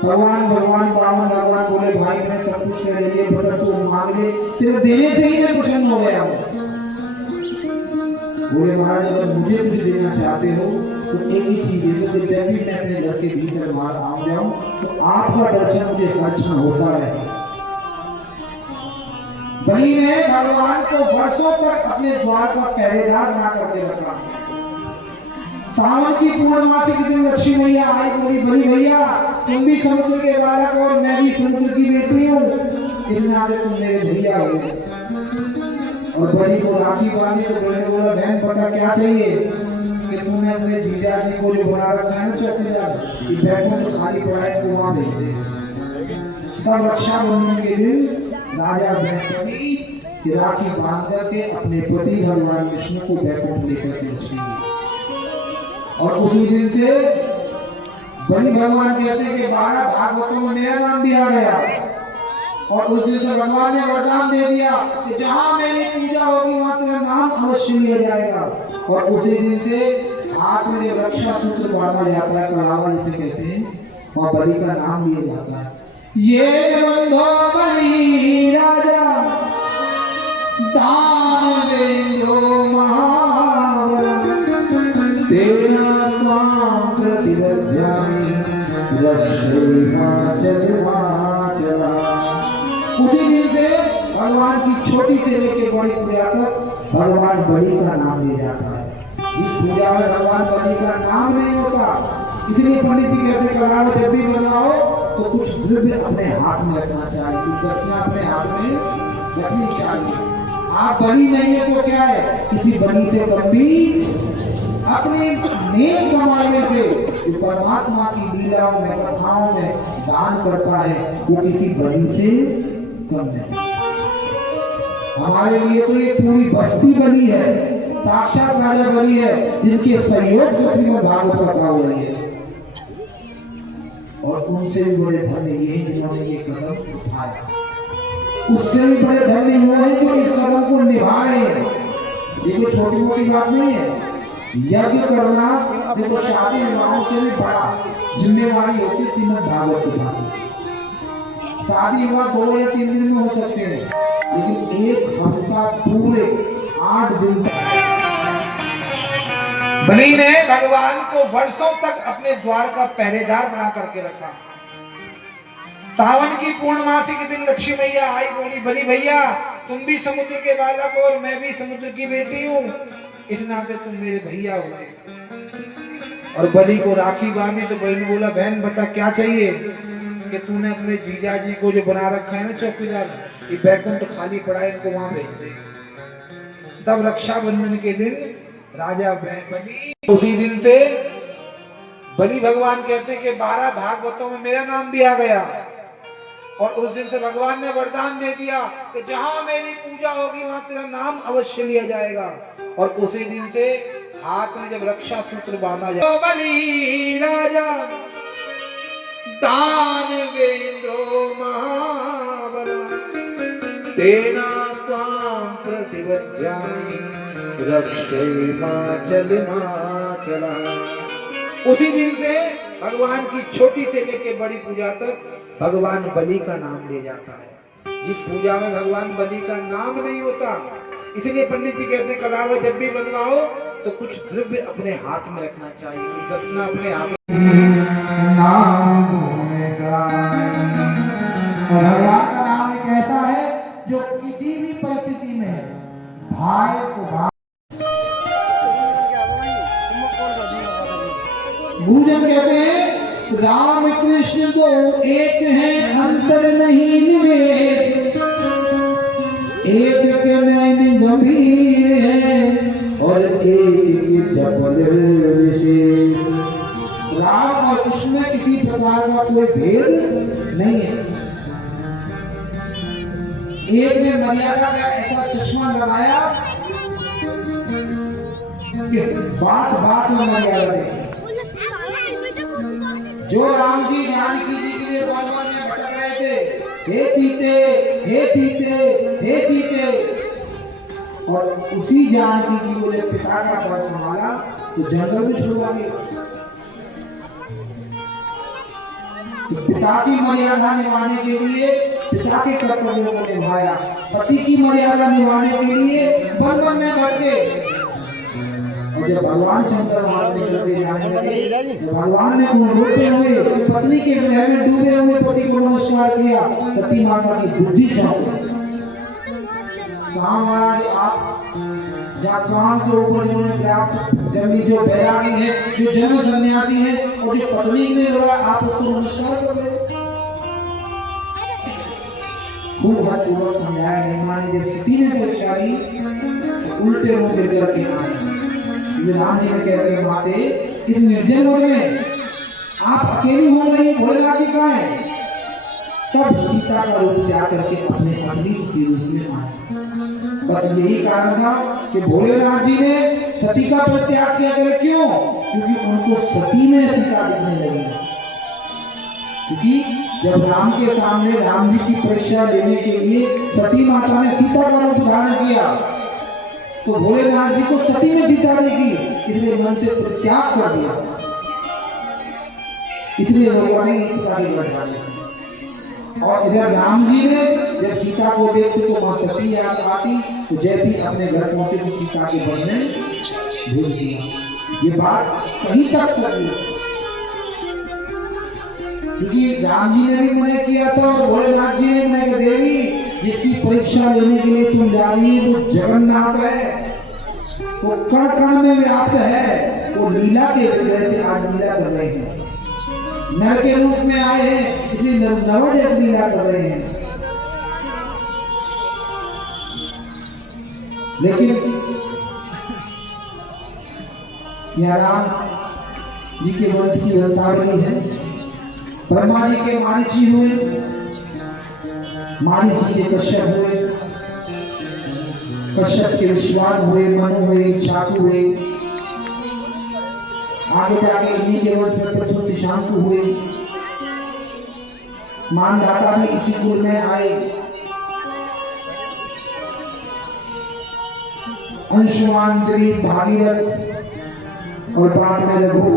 भगवान बामन भगवान बोले भाई मैं सब कुछ कर लिए, बता तू मांग ले, तेरे देने से ही मैं प्रसन्न हो गया हूँ। बोले महाराज अगर मुझे कुछ देना चाहते हो तो एक ही चीज है, तो जब भी मैं अपने घर के भीतर बाहर आ जाऊं तो आपका दर्शन मुझे हर्षण होता है। बलि ने भगवान को वर्षों तक अपने द्वार का पहरेदार बना करके रखा। सावन की पूर्णमासी के दिन लक्ष्मी मैया आई, बोली बलि भैया तुम भी समुद्र के बालक और मैं भी समुद्र की बेटी हूँ, इस नाते तुम मेरे भैया हो। और बलि को राखी बांधी तो बलि ने बोला बहन पता क्या चाहिए कि तुमने अपने जीजा जी को जो बना रखा है ना चौकीदार, कि बैठो तो खाली पड़ा है तो वहां भेज दे। तब रक्षाबंधन के दिन राजा बृहस्पति राखी बांध करके अपने पति भगवान विष्णु को बैकुंठ लेकर के चले, और उसी दिन से बलि भगवान कहते हैं कि 12 भागवतों में मेरा नाम भी आ गया, और उस दिन से भगवान ने वरदान दे दिया कि जहां मेरी पूजा होगी वहां तेरा नाम अवश्य लिया जाएगा। और उसी दिन से हाथ में रक्षा सूत्र बांधा जाता है, कलावा जिसे कहते हैं, और बलि का नाम लिया जाता है। ये बंधो बलि राजा दानवेंद्रो महाबल, तेरा त्वां प्रतिलभ्यामि रक्षैमाचलमाचला। उसी दिन से भगवान की छोटी से लेकर बड़ी पूजा तक भगवान बलि का नाम लिया जाता है। इस पूजा में भगवान बलि का नाम नहीं होता, इसलिए पंडित जी कहते कलावा जब भी बनाओ तो कुछ द्रव्य अपने हाथ में रखना चाहिए, कुछ दक्षिणा अपने हाथ में रखनी चाहिए। आप बलि नहीं है तो क्या है, किसी बलि से कभी अपने नेक कमाने से जो परमात्मा की लीलाओं में कथाओं में दान करता है वो किसी बलि से कम नहीं। हमारे लिए तो ये पूरी बस्ती बलि है, साक्षात राजा बलि है, जिनके सहयोग से श्रीमद् भागवत कथा हो रही है। और उनसे भी बड़े धन्य ये हैं जिन्होंने ये कदम उठाया। उससे भी बड़े धन्य वो हैं जो इस कदम को निभा रहे हैं। ये कोई छोटी मोटी बात नहीं है। यज्ञ करना देखो शादी विवाहों से भी बड़ा जिम्मेवारी होती है। श्रीमद् भागवत की बात, शादी विवाह 2 या 3 दिन में हो सकते हैं, लेकिन एक हफ्ता पूरे 8 दिन बलि ने भगवान को वर्षों तक अपने द्वार का पहरेदार बना करके रखा। सावन की पूर्णमासी के दिन लक्ष्मी मैया आई, बोली बलि भैया तुम भी समुद्र के बालक हो और मैं भी समुद्र की बेटी हूँ, इस नाते तुम मेरे भैया हुए। और बलि को राखी बांधी तो बलि ने बोला बहन बता क्या चाहिए कि तूने अपने जीजा जी को जो बना रखा है ना चौकीदार, ये बैकुंठ खाली पड़ा है, इनको वहां भेज दे। तब रक्षाबंधन के दिन राजा बलि, उसी दिन से बलि भगवान कहते हैं कि 12 भागवतों में मेरा नाम भी आ गया। और उस दिन से भगवान ने वरदान दे दिया कि जहां मेरी पूजा होगी वहां तेरा नाम अवश्य लिया जाएगा। और उसी दिन से हाथ में जब रक्षा सूत्र बांधा जाए तो बलि राजा दानवेंद्रो महाबला तेना त्वां प्रतिवध्यामि रक्षेमाचलमाचला। उसी दिन से भगवान की छोटी से लेके बड़ी पूजा तक भगवान बलि का नाम ले जाता है। जिस पूजा में भगवान बलि का नाम नहीं होता, इसलिए पंडित जी कहते हैं कलावा जब भी बनवाओ तो कुछ द्रव्य अपने हाथ में रखना चाहिए, कुछ दक्षिणा अपने हाथ में। भगवान का नाम एक ऐसा है जो किसी भी परिस्थिति में भाई को भाई। भूजन कहते हैं राम कृष्ण तो एक है अंतर नहीं निवेद, एक के नैन गंभीर है और एक के चपल विशेष। राम और कृष्ण में किसी प्रकार का कोई भेद नहीं है। एक ने मर्यादा का ऐसा चश्मा लगाया कि बात बात में मर्यादा नहीं। जो राम जी जानकी जी के लिए वन में भटक रहे थे, हे सीते हे सीते हे सीते, और उसी जानकी जी को जब पिता का पद संभाला तो जंगल में छोड़ा गया। तो पिता की मर्यादा निभाने के लिए पिता के कर्तव्यों को निभाया, पति की मर्यादा निभाने के लिए वन में भटके। और जब भगवान शंकर महाराज निकलते जाने लगे तो भगवान ने उन रोते हुए पत्नी के विरह में डूबे हुए पति को नमस्कार किया। सती माता की बुद्धि चौंकी। कहाँ महाराज आप जहाँ काम के ऊपर जिन्होंने व्याप्त जब जो बैरागी है, जो जन्म सन्यासी है और जो पत्नी ने रोया, आप उसको नमस्कार कर रहे। खूब हट पूर्वक समझाया नहीं मानी। जब सती ने परीक्षा ली तो उल्टे मुंह गिर के आए। राम जी ने कहते हैं माते इस निर्जन वन में आप अकेली हो रही, भोलेनाथ जी कहाँ है? तब सीता का रूप त्याग करके अपने असली के रूप में आए। बस यही कारण था कि भोलेनाथ जी ने सती का परित्याग किया। करे क्यों? क्योंकि उनको सती में सीता दिखने लगी। क्योंकि जब राम के सामने राम जी की परीक्षा लेने के लिए सती माता ने सीता का रूप धारण किया तो भोलेनाथ जी को सती में सीता देखी, इसलिए मन से परित्याग कर दिया। इसलिए लोगों ने सीता की लड़ दी। और इधर राम जी ने जब सीता को देखते तो वहां सती याद आती तो जैसी अपने घर पहुंचे तो सीता के वन में भेज दिया। ये बात कहीं तक सही है क्योंकि राम जी ने भी मना किया था और भोलेनाथ जी ने मना किया। देवी जिसकी परीक्षा लेने के लिए तुम जा रही है वो जगन्नाथ है, वो कण कण में व्याप्त है, वो लीला के वजह से आज लीला कर रहे हैं। नर के रूप में आए हैं इसलिए नव जैसे लीला कर रहे हैं। लेकिन यह राम जी के वंश की वंशावली है। ब्रह्मा जी के मारीची हुए, मारीची के कश्यप हुए, कश्यप के विश्वान हुए, मनु हुए, चाकू हुए, आगे जाके इन्हीं के वंश में प्रथम शांतु हुए, मानधाता भी इसी कुल में आए। अंशुमान, दिलीप, भागीरथ और बाद में रघु,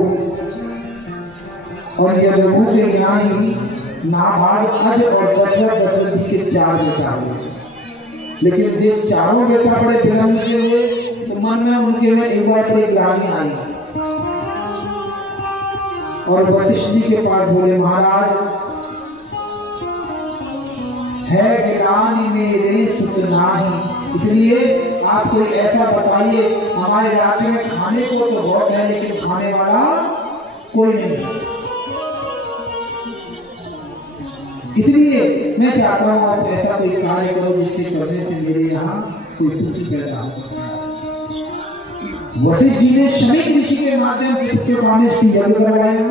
और ये रघु के यहाँ ही नाभाग, अज और दशरथ जी के 4 बेटा हुए। लेकिन ये चारों बेटा बड़े विलंब से हुए, तो मन में उनके में एक बार बड़ी ग्लानि आई और वशिष्ठ जी के पास बोले, महाराज है ग्लानि मेरे सुत नाही, इसलिए आप कोई ऐसा बताइए, हमारे इलाके में खाने को तो बहुत है लेकिन खाने वाला कोई नहीं। इसलिए मैं चाहता हूँ आप ऐसा कोई कार्य करो जिसके करने से मेरे यहाँ कोई पुत्र पैदा हो। वशिष्ठ जी ने शमीक ऋषि के माध्यम से पुत्र कामेश की यज्ञ करवाया।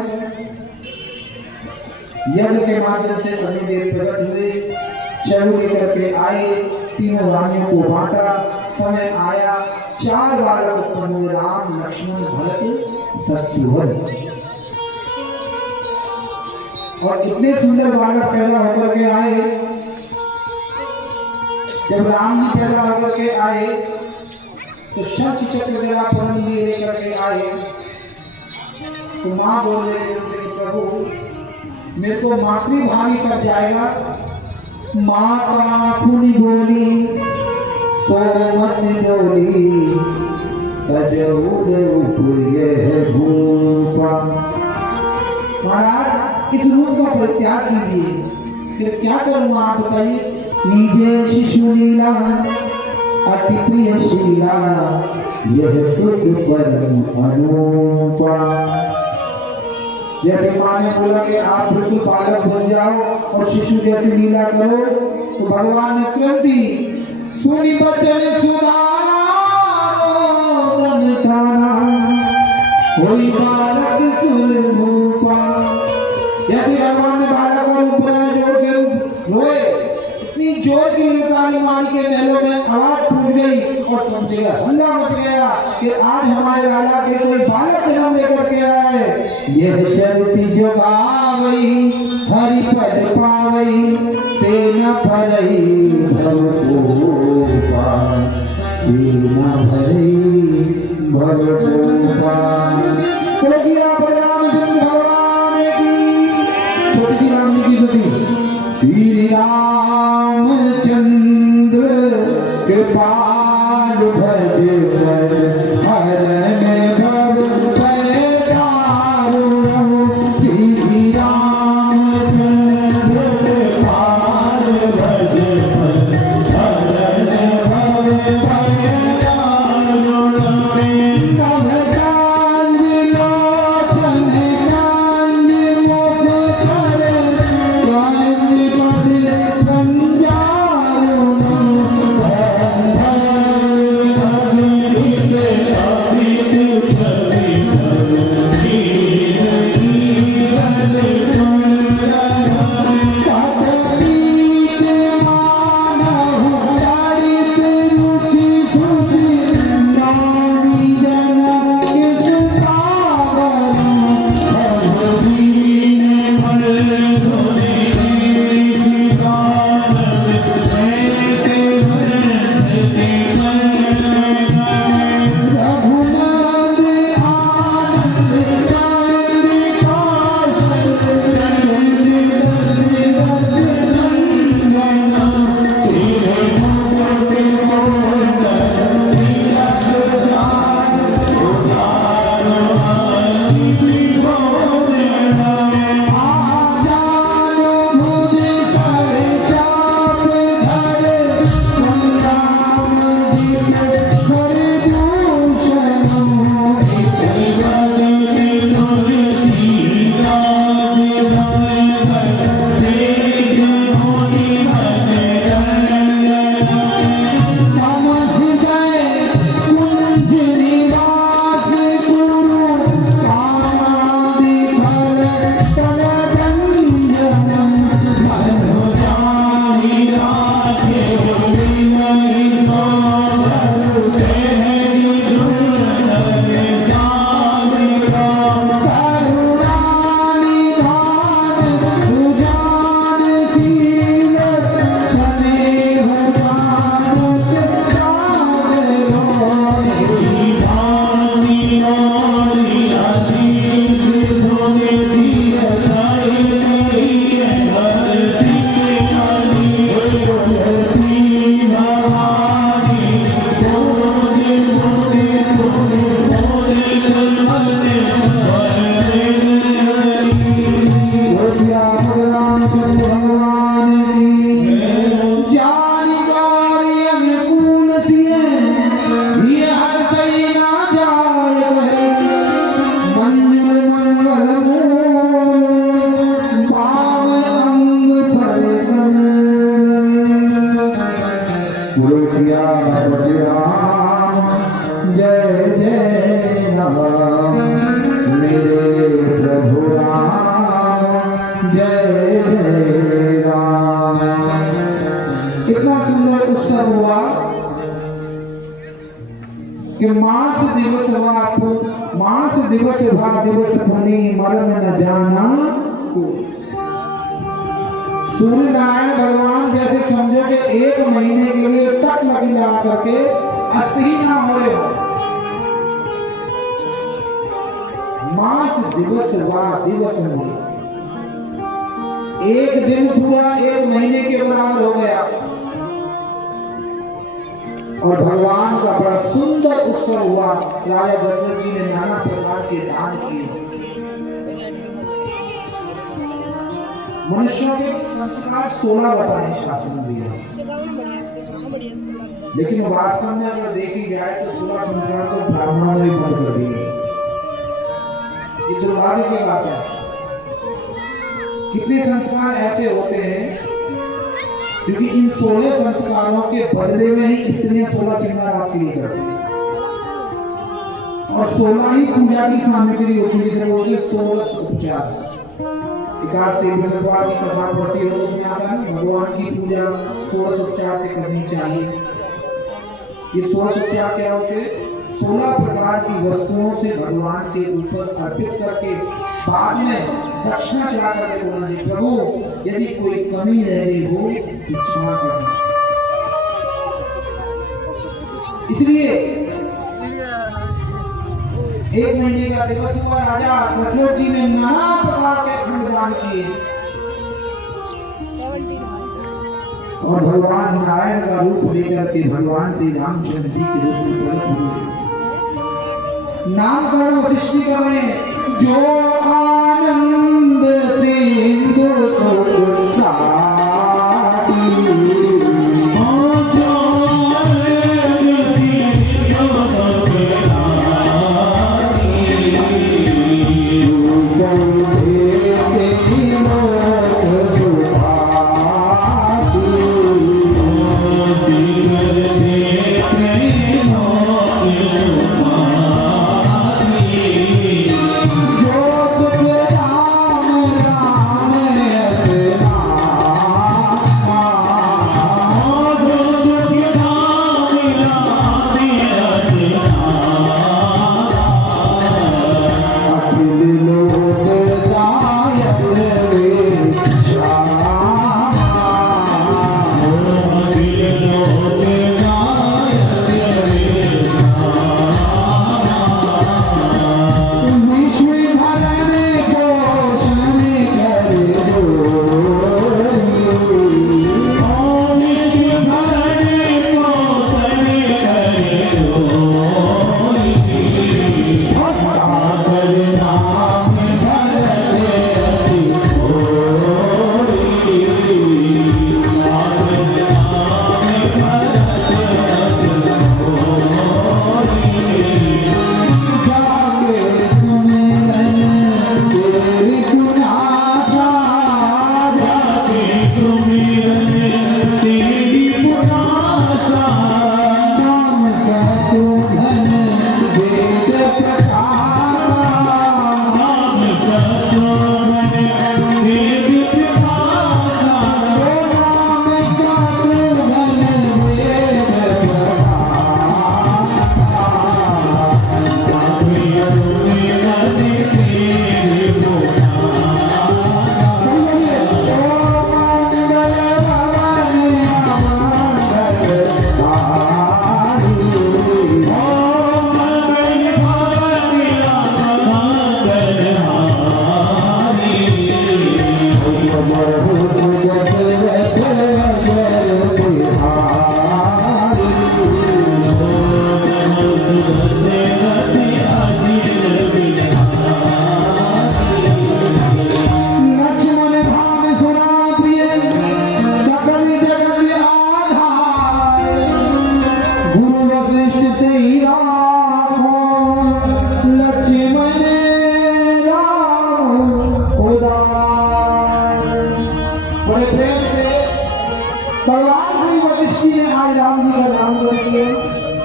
यज्ञ के माध्यम से अग्निदेव प्रकट हुए, चरु लेकर के आए, तीनों रानियों को बांटा। समय आया, 4 बालक उत्पन्न हुए, राम, लक्ष्मण, भरत, शत्रुघ्न। और इतने सुंदर बालक पैदा होकर के आए। जब राम जी पैदा होकर के आए तो शंख चक्र गदा पद्म लिए लेकर के आए। तो माँ बोल रहे थे, प्रभु मेरे को मातृभावी कब जाएगा? माता पुनि बोली, सोमति बोली, महाराज इस रूप का परित्याग कीजिए। फिर क्या करूँगा आप बताइए? कीजिए शिशु लीला अति प्रिय शीला, यह सुख परम अनुपा। जैसे माँ ने बोला कि आप बिल्कुल बालक बन जाओ और शिशु जैसी लीला करो, तो भगवान ने तुरंत ही सुनी बचन सुधारा, रोदन ठाना, होई बालक सुरभूपा। जैसे भगवान ने बालक और ऊपर जोड़ के रोए, इतनी जोर की निकाली मारी के महलों में आवाज फूट गई और समझेगा हल्ला मच गया कि आज हमारे राजा के कोई बालक जन्म लेकर के आए। ये शक्ति जो गावई हरि पद पावई, तेना भरई भवतोपा, तेना भरई भवतोपा। कोकिला बजाम भगवान की, छोटी राम जी की स्तुति। श्री रामचंद्र कृपाल भज हरण भव भय दारुण। श्री रामचंद्र कृपाल भज हरण भव भय दारुण। कभ काल भा दिवस फली मरम न जाना कोई। सूर्य नारायण भगवान जैसे समझो कि एक महीने के लिए टक लगी लगा करके अस्त ही ना हो रहे हो। मास दिवस वा दिवस में एक दिन पूरा एक महीने के बराबर हो गया। और भगवान का बड़ा सुंदर उत्सव हुआ। राजा दशरथ जी ने नाना प्रकार के दान किए। मनुष्यों के संस्कार 16 बताए शास्त्र में, लेकिन वास्तव में अगर देखी जाए तो 16 संस्कार तो ब्राह्मणों ने बंद कर दिए। ये दुर्भाग्य की बात है। कितने संस्कार ऐसे होते हैं क्योंकि इन 16 संस्कारों के बदले में ही स्त्रियां 16 श्रृंगार आपके लिए करती हैं। और 16 ही पूजा की सामग्री होती है, जिसे बोलते हैं 16 उपचार। एकादश से बृहस्पतिवार की कथा पढ़ती है, उसमें आता है ना भगवान की पूजा 16 उपचार से करनी चाहिए। ये 16 उपचार क्या होते हैं? 16 प्रकार की वस्तुओं से भगवान के ऊपर अर्पित करके बाद में दक्षिणा चढ़ा करके बोलना चाहिए, प्रभु यदि कोई कमी रह गई हो तो क्षमा करना। इसलिए एक महीने का दिवस हुआ। राजा दशरथ जी ने नाना प्रकार के खंडदान किए और भगवान नारायण का रूप लेकर के भगवान श्री रामचंद्र जी के रूप में प्रकट हुए। नामकरण सृष्टि कर रहे हैं। जो आनंद सिंधु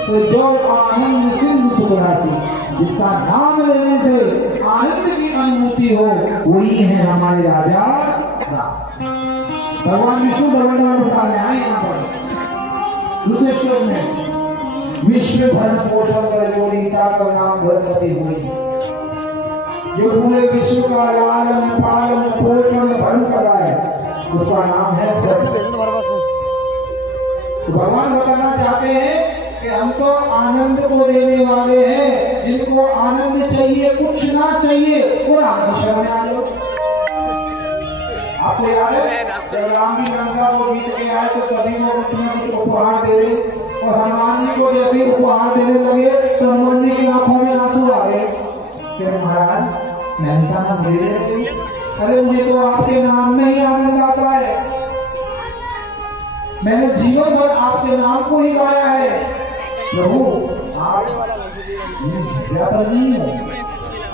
तो जो आनंद सिंधु सुधराती, जिसका नाम लेने से आनंद की अनुभूति हो, वही है हमारे राजा राम। भगवान विष्णु दरबार बता रहे हैं यहाँ पर दूसरे श्लोक में, विश्व भरण पोषण कर जोड़ी ताकर नाम भरती हुई। जो पूरे विश्व का लालन पालन पोषण भरण कर रहा है, उसका नाम है धर्म। तुम्हारे पास में तो भगवान बताना चाहते हैं कि हम तो आनंद को देने वाले हैं, जिनको आनंद चाहिए, कुछ ना चाहिए, वो राम की शरण में आ जाओ। आपको याद है जब राम जी लंका को जीत के आए तो सभी को कुछ न कुछ उपहार दे रहे, और हनुमान जी को जैसे ही उपहार देने लगे तो हनुमान जी की आंखों में आंसू आ गए कि महाराज मेहनता ना दे रहे, अरे मुझे तो आपके नाम में ही आनंद आता है, मैंने जीवन भर आपके नाम को ही गाया है। प्रभु आप हृदय पर नहीं हो,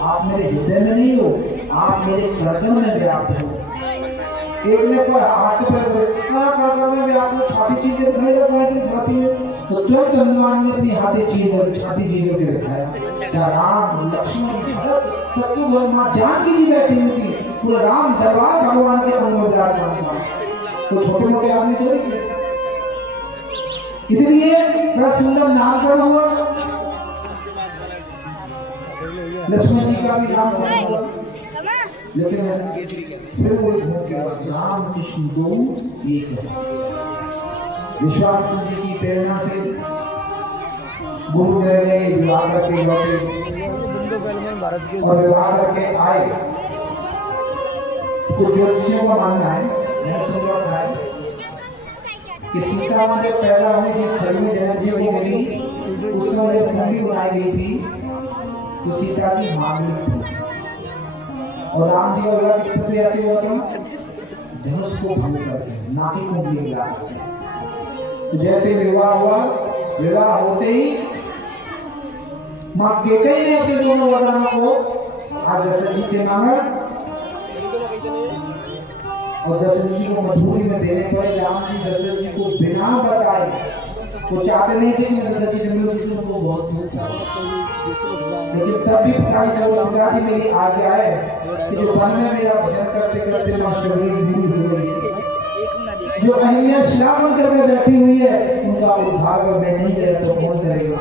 आप मेरे हृदय में नहीं हो, आप मेरे हृदय में व्याप्त हो। एक ने पर हाथ पर में व्याप्त छाती चीजें छाती में, तो तुरंत हनुमान ने अपनी हाथी चीज छाती चीजों के दिखाया। क्या राम लक्ष्मण भरत शत्रुघ्न मां जानकी जी बैठी हुई थी, पूरा राम दरबार भगवान के अंग में विराजमान था, तो छोटे मोटे आदमी थोड़ी थे। इसलिए बड़ा सुंदर नामकरण हुआ, लक्ष्मण जी का भी नामकरण हुआ, लेकिन फिर वो राम कृष्ण दो एक है। विश्वामित्र जी की प्रेरणा से गुरु गए विवाह करके लौटे और विवाह करके आए। तो ज्योतिषियों का मानना है, मैंने सुन रखा है कि सीता मां जब पैदा हुई जिस घर में जनक जी को मिली, उस समय जब मूर्ति बनाई गई थी तो सीता की मां थी, और राम जी और विवाह की प्रक्रिया ऐसी हुआ था धनुष को भंग करके नाकी को मिला। तो जैसे विवाह हुआ, विवाह होते ही मां कैकेयी ने अपने दोनों वरदानों को आज दशरथ जी से मांगा, और दशरथ जी को मजबूरी में देने पर राम जी दशरथ जी को बिना बताए, वो चाहते नहीं थे कि दशरथ जी से मिलो, जिसमें उनको बहुत दुख था, लेकिन तब भी पिताजी मेरी आज्ञा है कि जो वन में मेरा भजन करते करते मां शबरी बूढ़ी हो गई, जो अहिल्या श्याम मंदिर में बैठी हुई है, उनका उद्धार कर मैं नहीं गया तो कौन करेगा।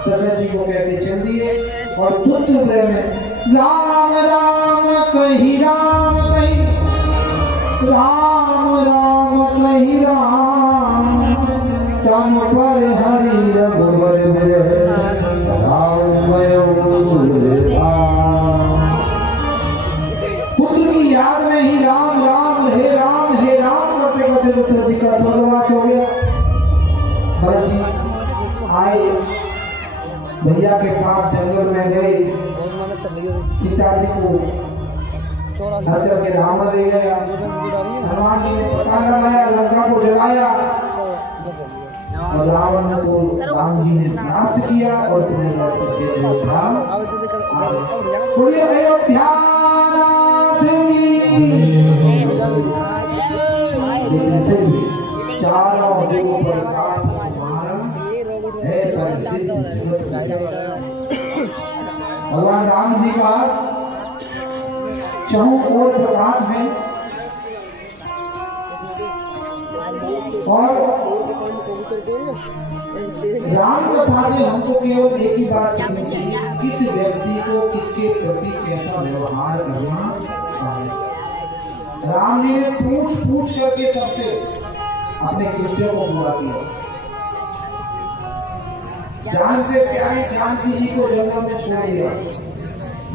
दशरथ जी को कहते चल दिए, और पुत्र प्रेम में राम राम कही राम कही, राम राम कही राम, तम पर हरि रघुवर पुत्र की याद में ही राम राम हे राम करते करते दशरथ जी का स्वर्गवास हो गया। भरत जी आए, भैया के पास जंगल में गए, सीता जी को हर के रावण ले गया, हनुमान जी ने पता लगाया, लंका को जलाया, और रावण को राम जी ने नाश किया, और तुम्हें अयोध्या लेकिन फिर भी चारों दिनों पर भगवान राम जी का चहुं ओर प्रकाश है, और राम कथा से हमको केवल एक ही बात सीखनी चाहिए, किस व्यक्ति को किसके प्रति कैसा व्यवहार करना चाहिए। राम जी ने पूछ करके सबसे अपने कृत्यों को पूरा किया। जान से प्यारी जानकी जी को जंगल में छोड़ दिया,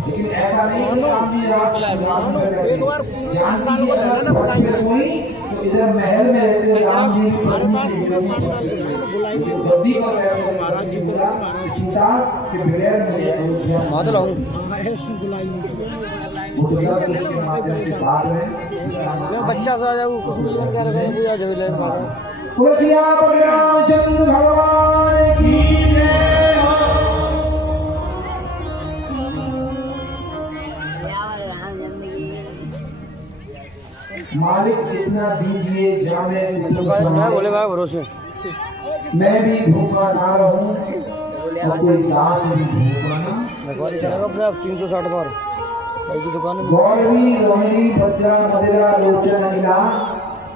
लेकिन ऐसा नहीं कि राम जी राम में बैठे, जानकी जी अगर फर्श पे सोई तो इधर महल में रहते राम जी की पत्नी गद्दी पर बैठे बोला सीता के बगैर मुझे अयोध्या बच्चा सा जाऊ कुछ मिल क्या रहा है या जब ले रामचंद्र भगवान की मालिक कितना दीजिए जाने बोले भाई भरोसे मैं भी भूखा ना रहूं और कोई दास भी भूखा ना। 360 बार की दुकान में गौरवी रोहिणी भद्रा मदिरा लोचन इला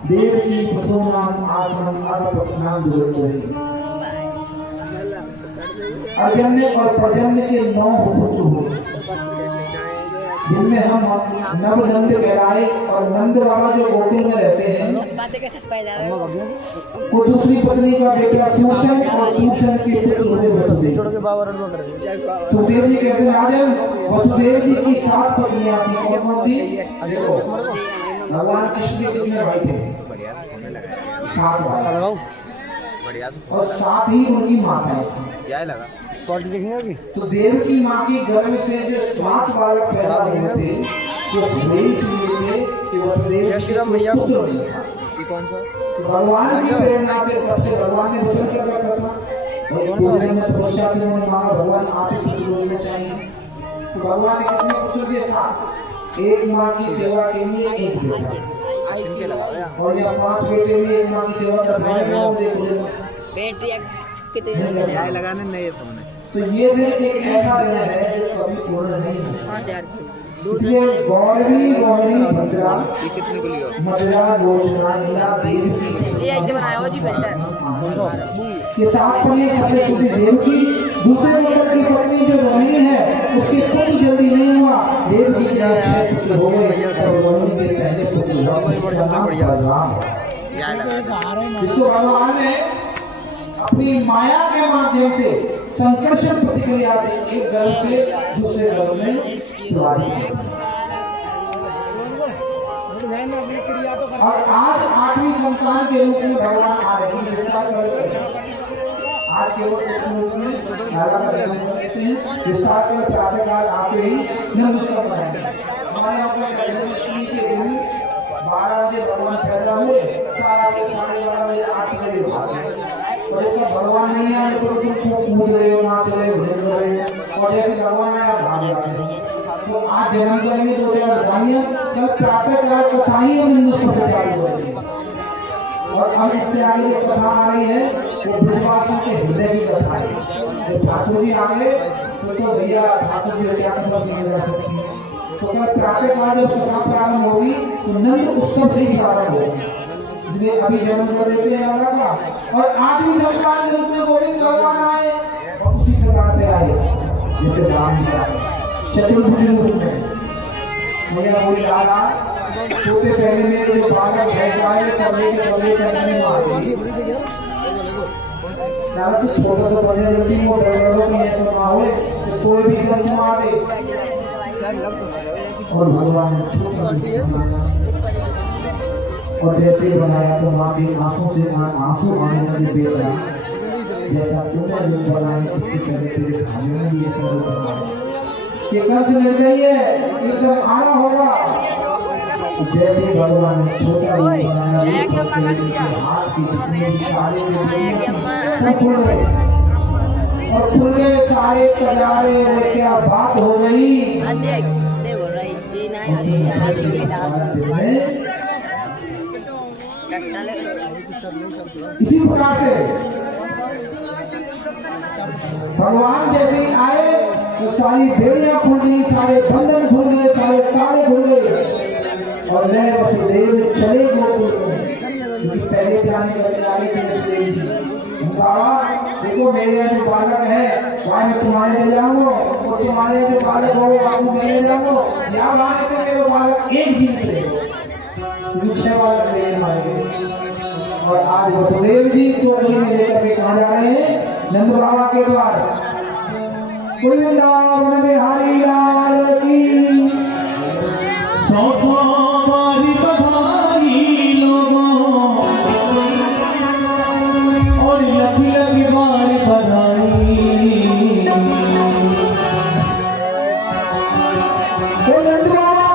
देव की पशुनाम आसनम आत्मनाम दुर्गोरी। अजन्य और प्रजन्य के 9 पुत्र हुए, जिनमें हम नव नंद कहलाए और नंद बाबा जो गोकुल में रहते हैं वो दूसरी पत्नी का बेटा सूरसन और सूरसन के पुत्र हुए वसुदेव। सुखदेव जी कहते हैं राजन वसुदेव जी की 7 पत्नियां थी। कौन थी? देखो भगवान कृष्ण के कितने भाई थे? 7 भाई और 7 ही उनकी माताएं थी। तो देव की माँ की गर्भ से जो 7 बालक पैदा हुए थे वो वसुदेव श्री राम भैया पुत्र नहीं था। तो भगवान की प्रेरणा से तब से भगवान ने वचन क्या करता था पूरे में तपस्या से उन्होंने मांगा भगवान आप ही पुत्र होने चाहिए। तो भगवान ने कितने पुत्र दिए? 7। एक माँ की सेवा के लिए एक बेटा और या 5 बेटे हुए एक माँ की सेवा कर बैटरी लगाने नहीं फोन तो ये भी एक ऐसा ऋण है जो कभी पूर्ण नहीं होता। इसलिए गौरी गौरी भद्रा मदरा योजना लीला देव ये 7 पत्नी सबसे छोटी देव की दूसरे नंबर की पत्नी जो रोहिणी है उसकी पुत्र जल्दी नहीं हुआ। देव की जब हो गए और रोहिणी के पहले पुत्र जिसको भगवान ने अपनी माया के माध्यम से संकर्षण प्रतिक्रिया से एक गर्भ से दूसरे गर्भ में प्रवाहित। और आज 8वीं संतान के रूप में भगवान आ रहे हैं। आज केवल रूप में राजा का दर्शन करते हैं। विस्तार कर प्रातःकाल आते ही नंद उत्सव मनाएंगे। हमारे अपने जन्माष्टमी के दिन 12 बजे भगवान पैदा हुए, 4 बजे 12:30 बजे 8 बजे भागे। और जैसे भगवान नहीं आए तो तुम कूद रहे हो, नाच रहे हो, घूम रहे हो और जैसे भगवान आया भाग जाते हो। तो आज जन्म करेंगे तो क्या बताइए कल प्रातःकाल कथा ही हम हिंदू सभ्य चालू करेंगे। और अब इससे आगे जो कथा आ रही है वो ब्रजवासियों के हृदय की कथा है। जो ठाकुर जी आगे तो भैया ठाकुर जी क्या कथा सुन सकती है। तो कल प्रातःकाल जब कथा प्रारंभ होगी तो नंद उत्सव से ही प्रारंभ होगी जिसने अभी जन्म कर देते हैं लगा था। और 8वीं संतान के रूप में गोविंद भगवान आए और उसी प्रकार से आए जैसे राम जी आए चतुर्भुज रूप में। मैया बोली लाला छोटे पहले में जो बालक भैंसाए सबले के सबले करने में आते लाला तो छोटा सा बने रोटी वो डगरों की ऐसा ना हो तो भी जन्म मारे और भगवान ने और जैसे बनाया तो माँ के आंसू से आंसू आने लगे बेटा जैसा तुमने रूप बनाया इसके पहले तेरे खाने में भी ऐसा रूप बनाया ये कर्ज निर्दयी है एकदम आना होगा। जैसे भगवान ने छोटा रूप बनाया हाथ की जितने भी सारे सब खुल गए और खुले सारे कजारे में क्या बात हो गई। इसी प्रकार से भगवान जैसे ही आए तो सारी बेड़ियां खुल गई, सारे बंधन खुल गए, सारे ताले खुल गए और नए वसुदेव चले गोकुल क्योंकि पहले जाने का तैयारी थी। देखो मेरे जो बालक है वहाँ मैं तुम्हारे ले जाऊंगा और तुम्हारे जो बालक हो वो मैं ले जाऊंगा। यहाँ लाने के मेरे बालक एक जीवित रहेगा क्योंकि 6 बालक ले मारेंगे। और आज वसुदेव जी को लेकर के कहा जा रहे हैं नंद बाबा के द्वार। वृंदावन बिहारी लाल की 100 बारी बधाई लोगों और लगी लगी बारी बधाई। नंद बाबा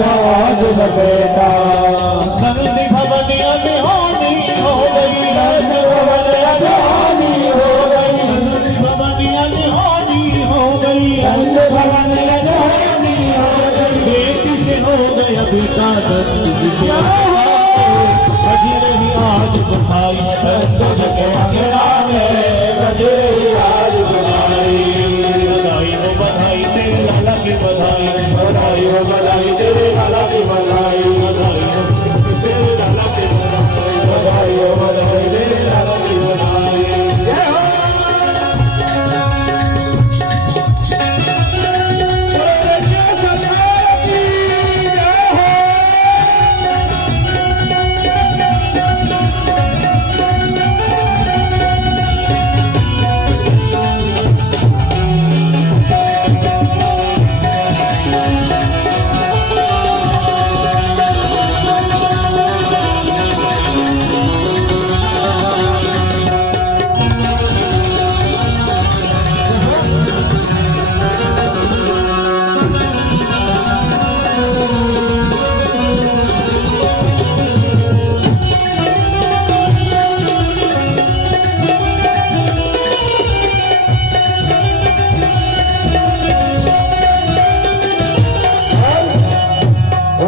राज लपेटा नंद भवन अभिहानी हो गई नंद भवन अभिहानी हो गई नंद भवन अभिहानी हो गई नंद भवन अभिहानी हो गई बेटी से हो गया बेटा बज रही आज बुझाई के अंगना में बज रही आज बुझाई बधाई हो बधाई तेरे लाला की बधाई बधाई हो बधाई तेरे लाला की बधाई बधाई हो तेरे लाला की बधाई बधाई हो बधाई तेरे लाला की बधाई जय हो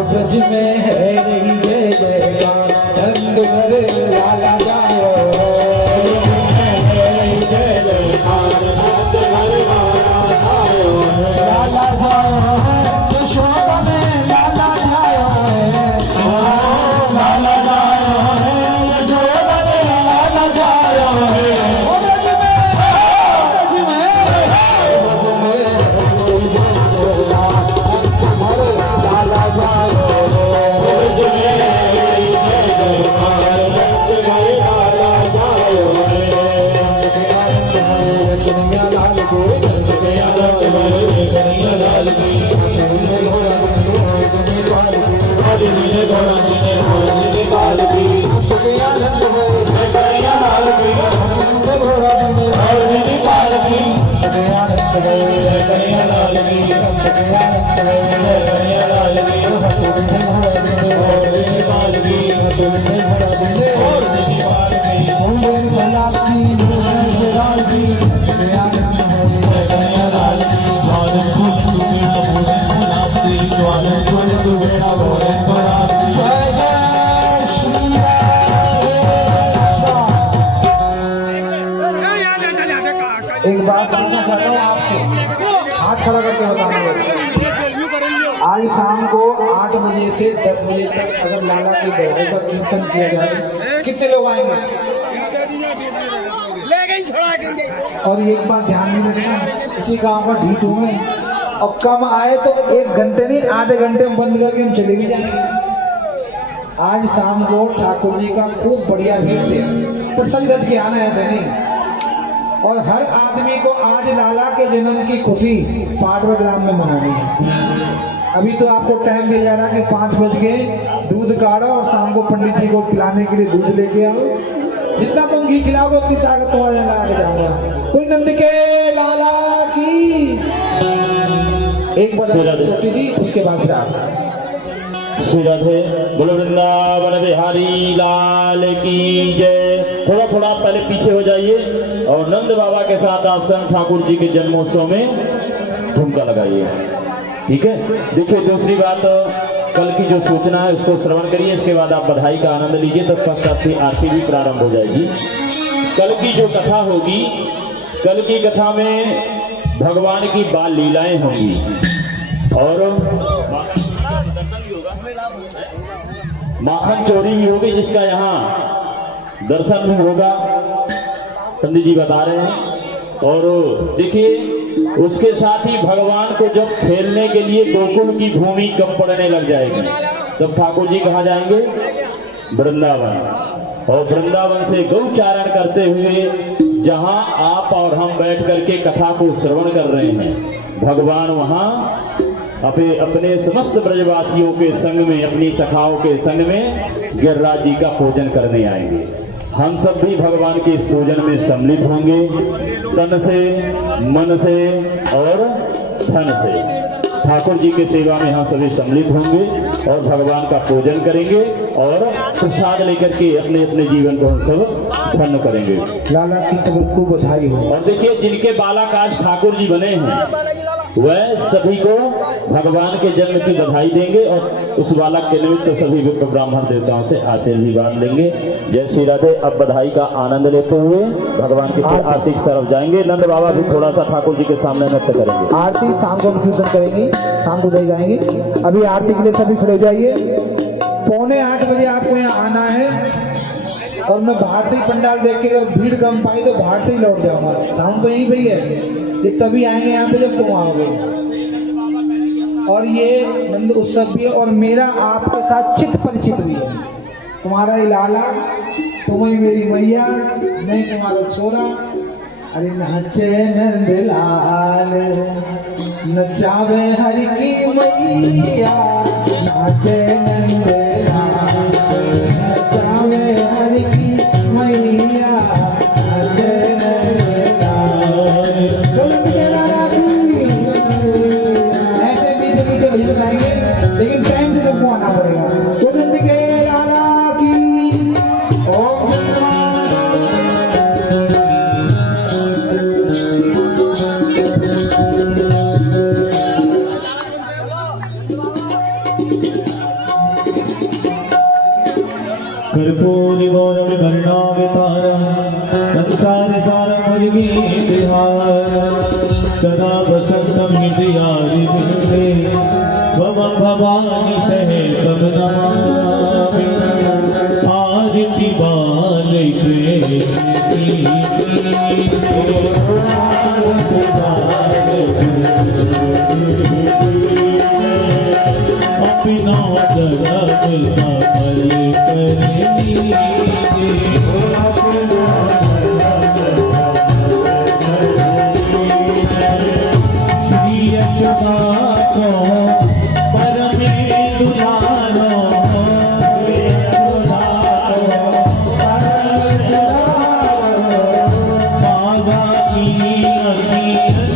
ब्रज में है नहीं जय जयकार नंद भरे लाला जाओ जय जयकार नंद भरे लाला जाओ यशोदा में लाला जाओ लाला जाओ यशोदा में लाला जाओ ब्रज में लाला जाओ एक बात पूछना चाहता हूँ आपसे, हाथ खड़ा करके बताना होगा। आज शाम को 8 बजे से 10 बजे तक अगर लाला के दरबार पर कीर्तन किया जाए, कितने लोग आएंगे? और एक बात ध्यान में रखना, किसी काम का ढीठ हुए और कम आए तो 1 घंटे नहीं आधे घंटे में बंद करके हम चले भी जाएंगे। आज शाम को ठाकुर जी का खूब बढ़िया भीड़ थे, पर सच रच के आना ऐसे नहीं। और हर आदमी को आज लाला के जन्म की खुशी पाटवा ग्राम में मनानी है। अभी तो आपको टाइम दिया जा रहा है कि 5 बज के दूध काढ़ो और शाम को पंडित जी को पिलाने के लिए दूध लेके आओ। जितना तुम घी खिलाओगे उतनी ताकत तुम्हारे लगा के जाऊंगा। कोई नंद के लाला की एक बार छोटी सी, उसके बाद फिर आप श्री राधे बोलो वृंदावन बिहारी लाल की जय। थोड़ा थोड़ा पहले पीछे हो जाइए और नंद बाबा के साथ आप स्वयं ठाकुर जी के जन्मोत्सव में ठुमका लगाइए। ठीक है, देखिए दूसरी बात, कल की जो सूचना है उसको श्रवण करिए, इसके बाद आप बधाई का आनंद लीजिए। तत्पश्चात आरती भी प्रारंभ हो जाएगी। कल की जो कथा होगी, कल की कथा में भगवान की बाल लीलाएं होंगी और माखन चोरी भी होगी, जिसका यहाँ दर्शन भी होगा, पंडित जी बता रहे हैं। और देखिए उसके साथ ही भगवान को जब खेलने के लिए गोकुल की भूमि कम पड़ने लग जाएगी, तब ठाकुर जी कहाँ जाएंगे? वृंदावन। और वृंदावन से गौचारण करते हुए जहां आप और हम बैठ करके कथा को श्रवण कर रहे हैं, भगवान वहां अपने समस्त ब्रजवासियों के संग में, अपनी सखाओं के संग में गिरिराज जी का पूजन करने आएंगे। हम सब भी भगवान के इस पूजन में सम्मिलित होंगे, तन से, मन से और धन से। ठाकुर जी की सेवा में यहाँ सभी सम्मिलित होंगे और भगवान का पूजन करेंगे और प्रसाद लेकर के अपने अपने जीवन को हम सब धन्य करेंगे। लाला की सबको बधाई हो। और देखिए जिनके बालक आज ठाकुर जी बने हैं वह सभी को भगवान के जन्म की बधाई देंगे और उस बालक के निमित्त सभी विप्र ब्राह्मण देवताओं से आशीर्वाद लेंगे। जय श्री राधे। अब बधाई का आनंद लेते हुए भगवान की आरती की तरफ जाएंगे। नंद बाबा भी थोड़ा सा ठाकुर जी के सामने नृत्य करेंगे। आरती शाम को कीर्तन करेंगे, शाम को दे जाएंगे। अभी आरती के लिए सभी खड़े हो जाइए। 7:45 बजे आपको यहाँ आना है और मैं बाहर से ही पंडाल देख के अगर भीड़ कम पाई तो बाहर से ही लौट जाऊंगा। शाम तो यहीं पे ही है, ये तभी आएंगे यहाँ पे जब तुम आओगे। और ये नंद उत्सव भी है और मेरा आपके साथ चित परिचित भी है। तुम्हारा ही लाला, तुम ही मेरी मैया, मैं तुम्हारा छोरा। अरे नाचे नंद लाल, नचावे हरि की मैया, नाचे नंद लाल, नचावे हरि की मैया, नाचे नंद लाल। ऐसे मीठे मीठे भजन गाएंगे, लेकिन टाइम से सबको आना पड़ेगा। तो नंद के लाला की ओम कर्पूरि गौरम करुणावतारम संसार सारम भजगीतिहार सदा वसंतम हृदयारि बिंदे त्वं भवानि सहितं नमामि। आरति बाल कृष्ण अपना जगत सफल श्री यशोदा को परमे दुलारो, बाबा की अखियाँ को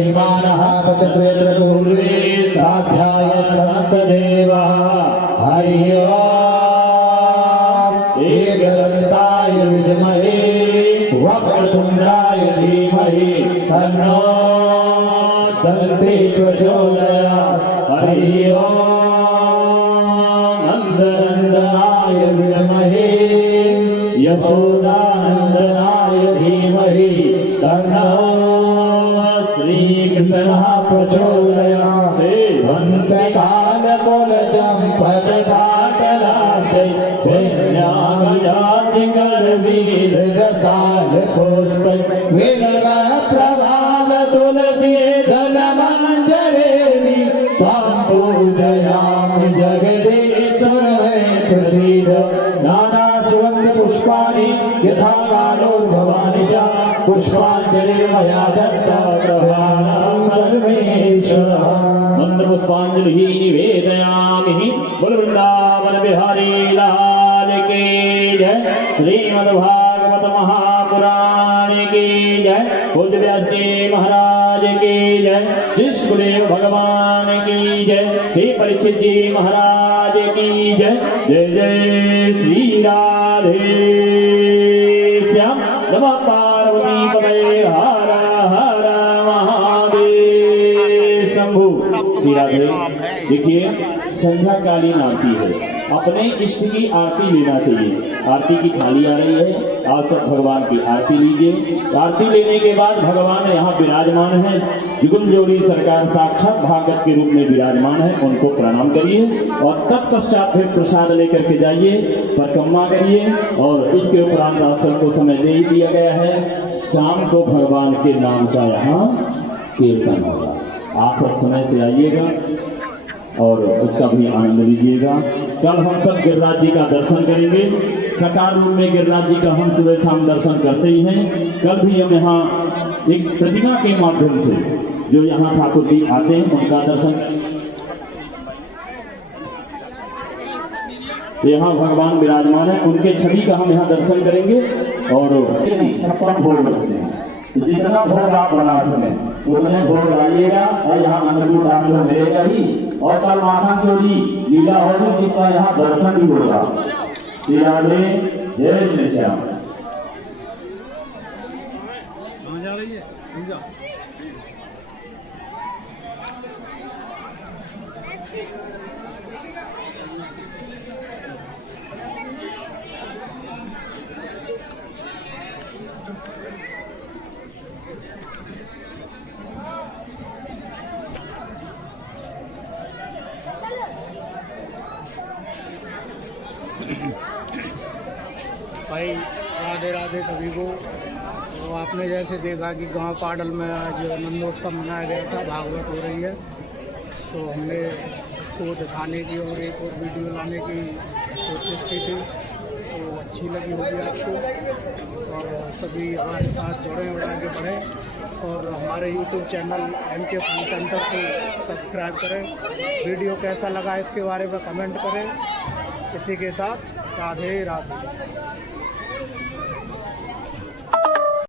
महिमानः सचक्रेत्र पूर्वे साध्याय संतदेवः हरिः ओम् एकदन्ताय विद्महे वक्रतुण्डाय धीमहि तन्नो दन्ति प्रचोदयात् हरिः ओम् नन्दनन्दनाय विद्महे यशोदानन्दनाय धीमहि तन्नो श्रीकृष्णः प्रचोदयात् वन्दकालकोलजं पदपाटलाब्धै पुष्पै विलगप्रभाव तुलसी दलमञ्जरेणि त्वां पूजयामि जगदीश्वर मे प्रसीद नानासुगन्धपुष्पाणि यथा कालोद्भवानि च पुष्पाञ्जलिर्मया दत्ता परमेश्वरः मन्त्रपुष्पाञ्जलिः निवेदयामि बोल वृंदावन बिहारी लाल की जय श्रीमद्भागवत महापुराण की जय पूज्य व्यास जी महाराज की जय श्री सुखदेव भगवान की जय श्री परीक्षित जी महाराज की जय जय जय श्री राधे श्याम नमः पार्वती पतये हर हर महादेव शंभु। श्री राधे। देखिए संध्या कालीन आरती है, अपने इष्ट की आरती लेना चाहिए। आरती की थाली आ रही है, आप सब भगवान की आरती लीजिए। आरती लेने के बाद भगवान यहाँ विराजमान है, जुगुल जोड़ी सरकार साक्षात भागवत के रूप में विराजमान है, उनको प्रणाम करिए और तत्पश्चात फिर प्रसाद लेकर के जाइए, परिक्रमा करिए। और इसके उपरांत आप सबको समय दे ही दिया गया है, शाम को भगवान के नाम का यहाँ कीर्तन होगा। आप सब समय से आइएगा और उसका भी आनंद लीजिएगा। कल हम सब गिरिराज जी का दर्शन करेंगे, साकार रूप में गिरिराज जी का हम सुबह शाम दर्शन करते ही हैं। कल भी हम यहाँ एक प्रतिमा के माध्यम से जो यहाँ ठाकुर जी आते हैं उनका दर्शन, यहाँ भगवान विराजमान है, उनके छवि का हम यहाँ दर्शन करेंगे। और 56 भोग रखते हैं, जितना भोग आप बना सकें उतने भोग लाइएगा और यहाँ अन्नकूट आपको मिलेगा ही। और कल माखन चोरी लीला होगी जिसका यहाँ दर्शन भी होगा। श्री राधे। जय श्री श्याम। भाई राधे राधे सभी को। तो आपने जैसे देखा कि गांव पाडल में आज नंदोत्सव मनाया गया था, भागवत हो रही है, तो हमने उसको दिखाने की और एक और वीडियो लाने की कोशिश की थी, तो अच्छी लगी होगी आपको। और सभी हमारे साथ जुड़े और आगे बढ़े और हमारे YouTube channel MK fun centre को सब्सक्राइब करें। वीडियो कैसा लगा इसके बारे में कमेंट करें। इसी के साथ राधे राधे।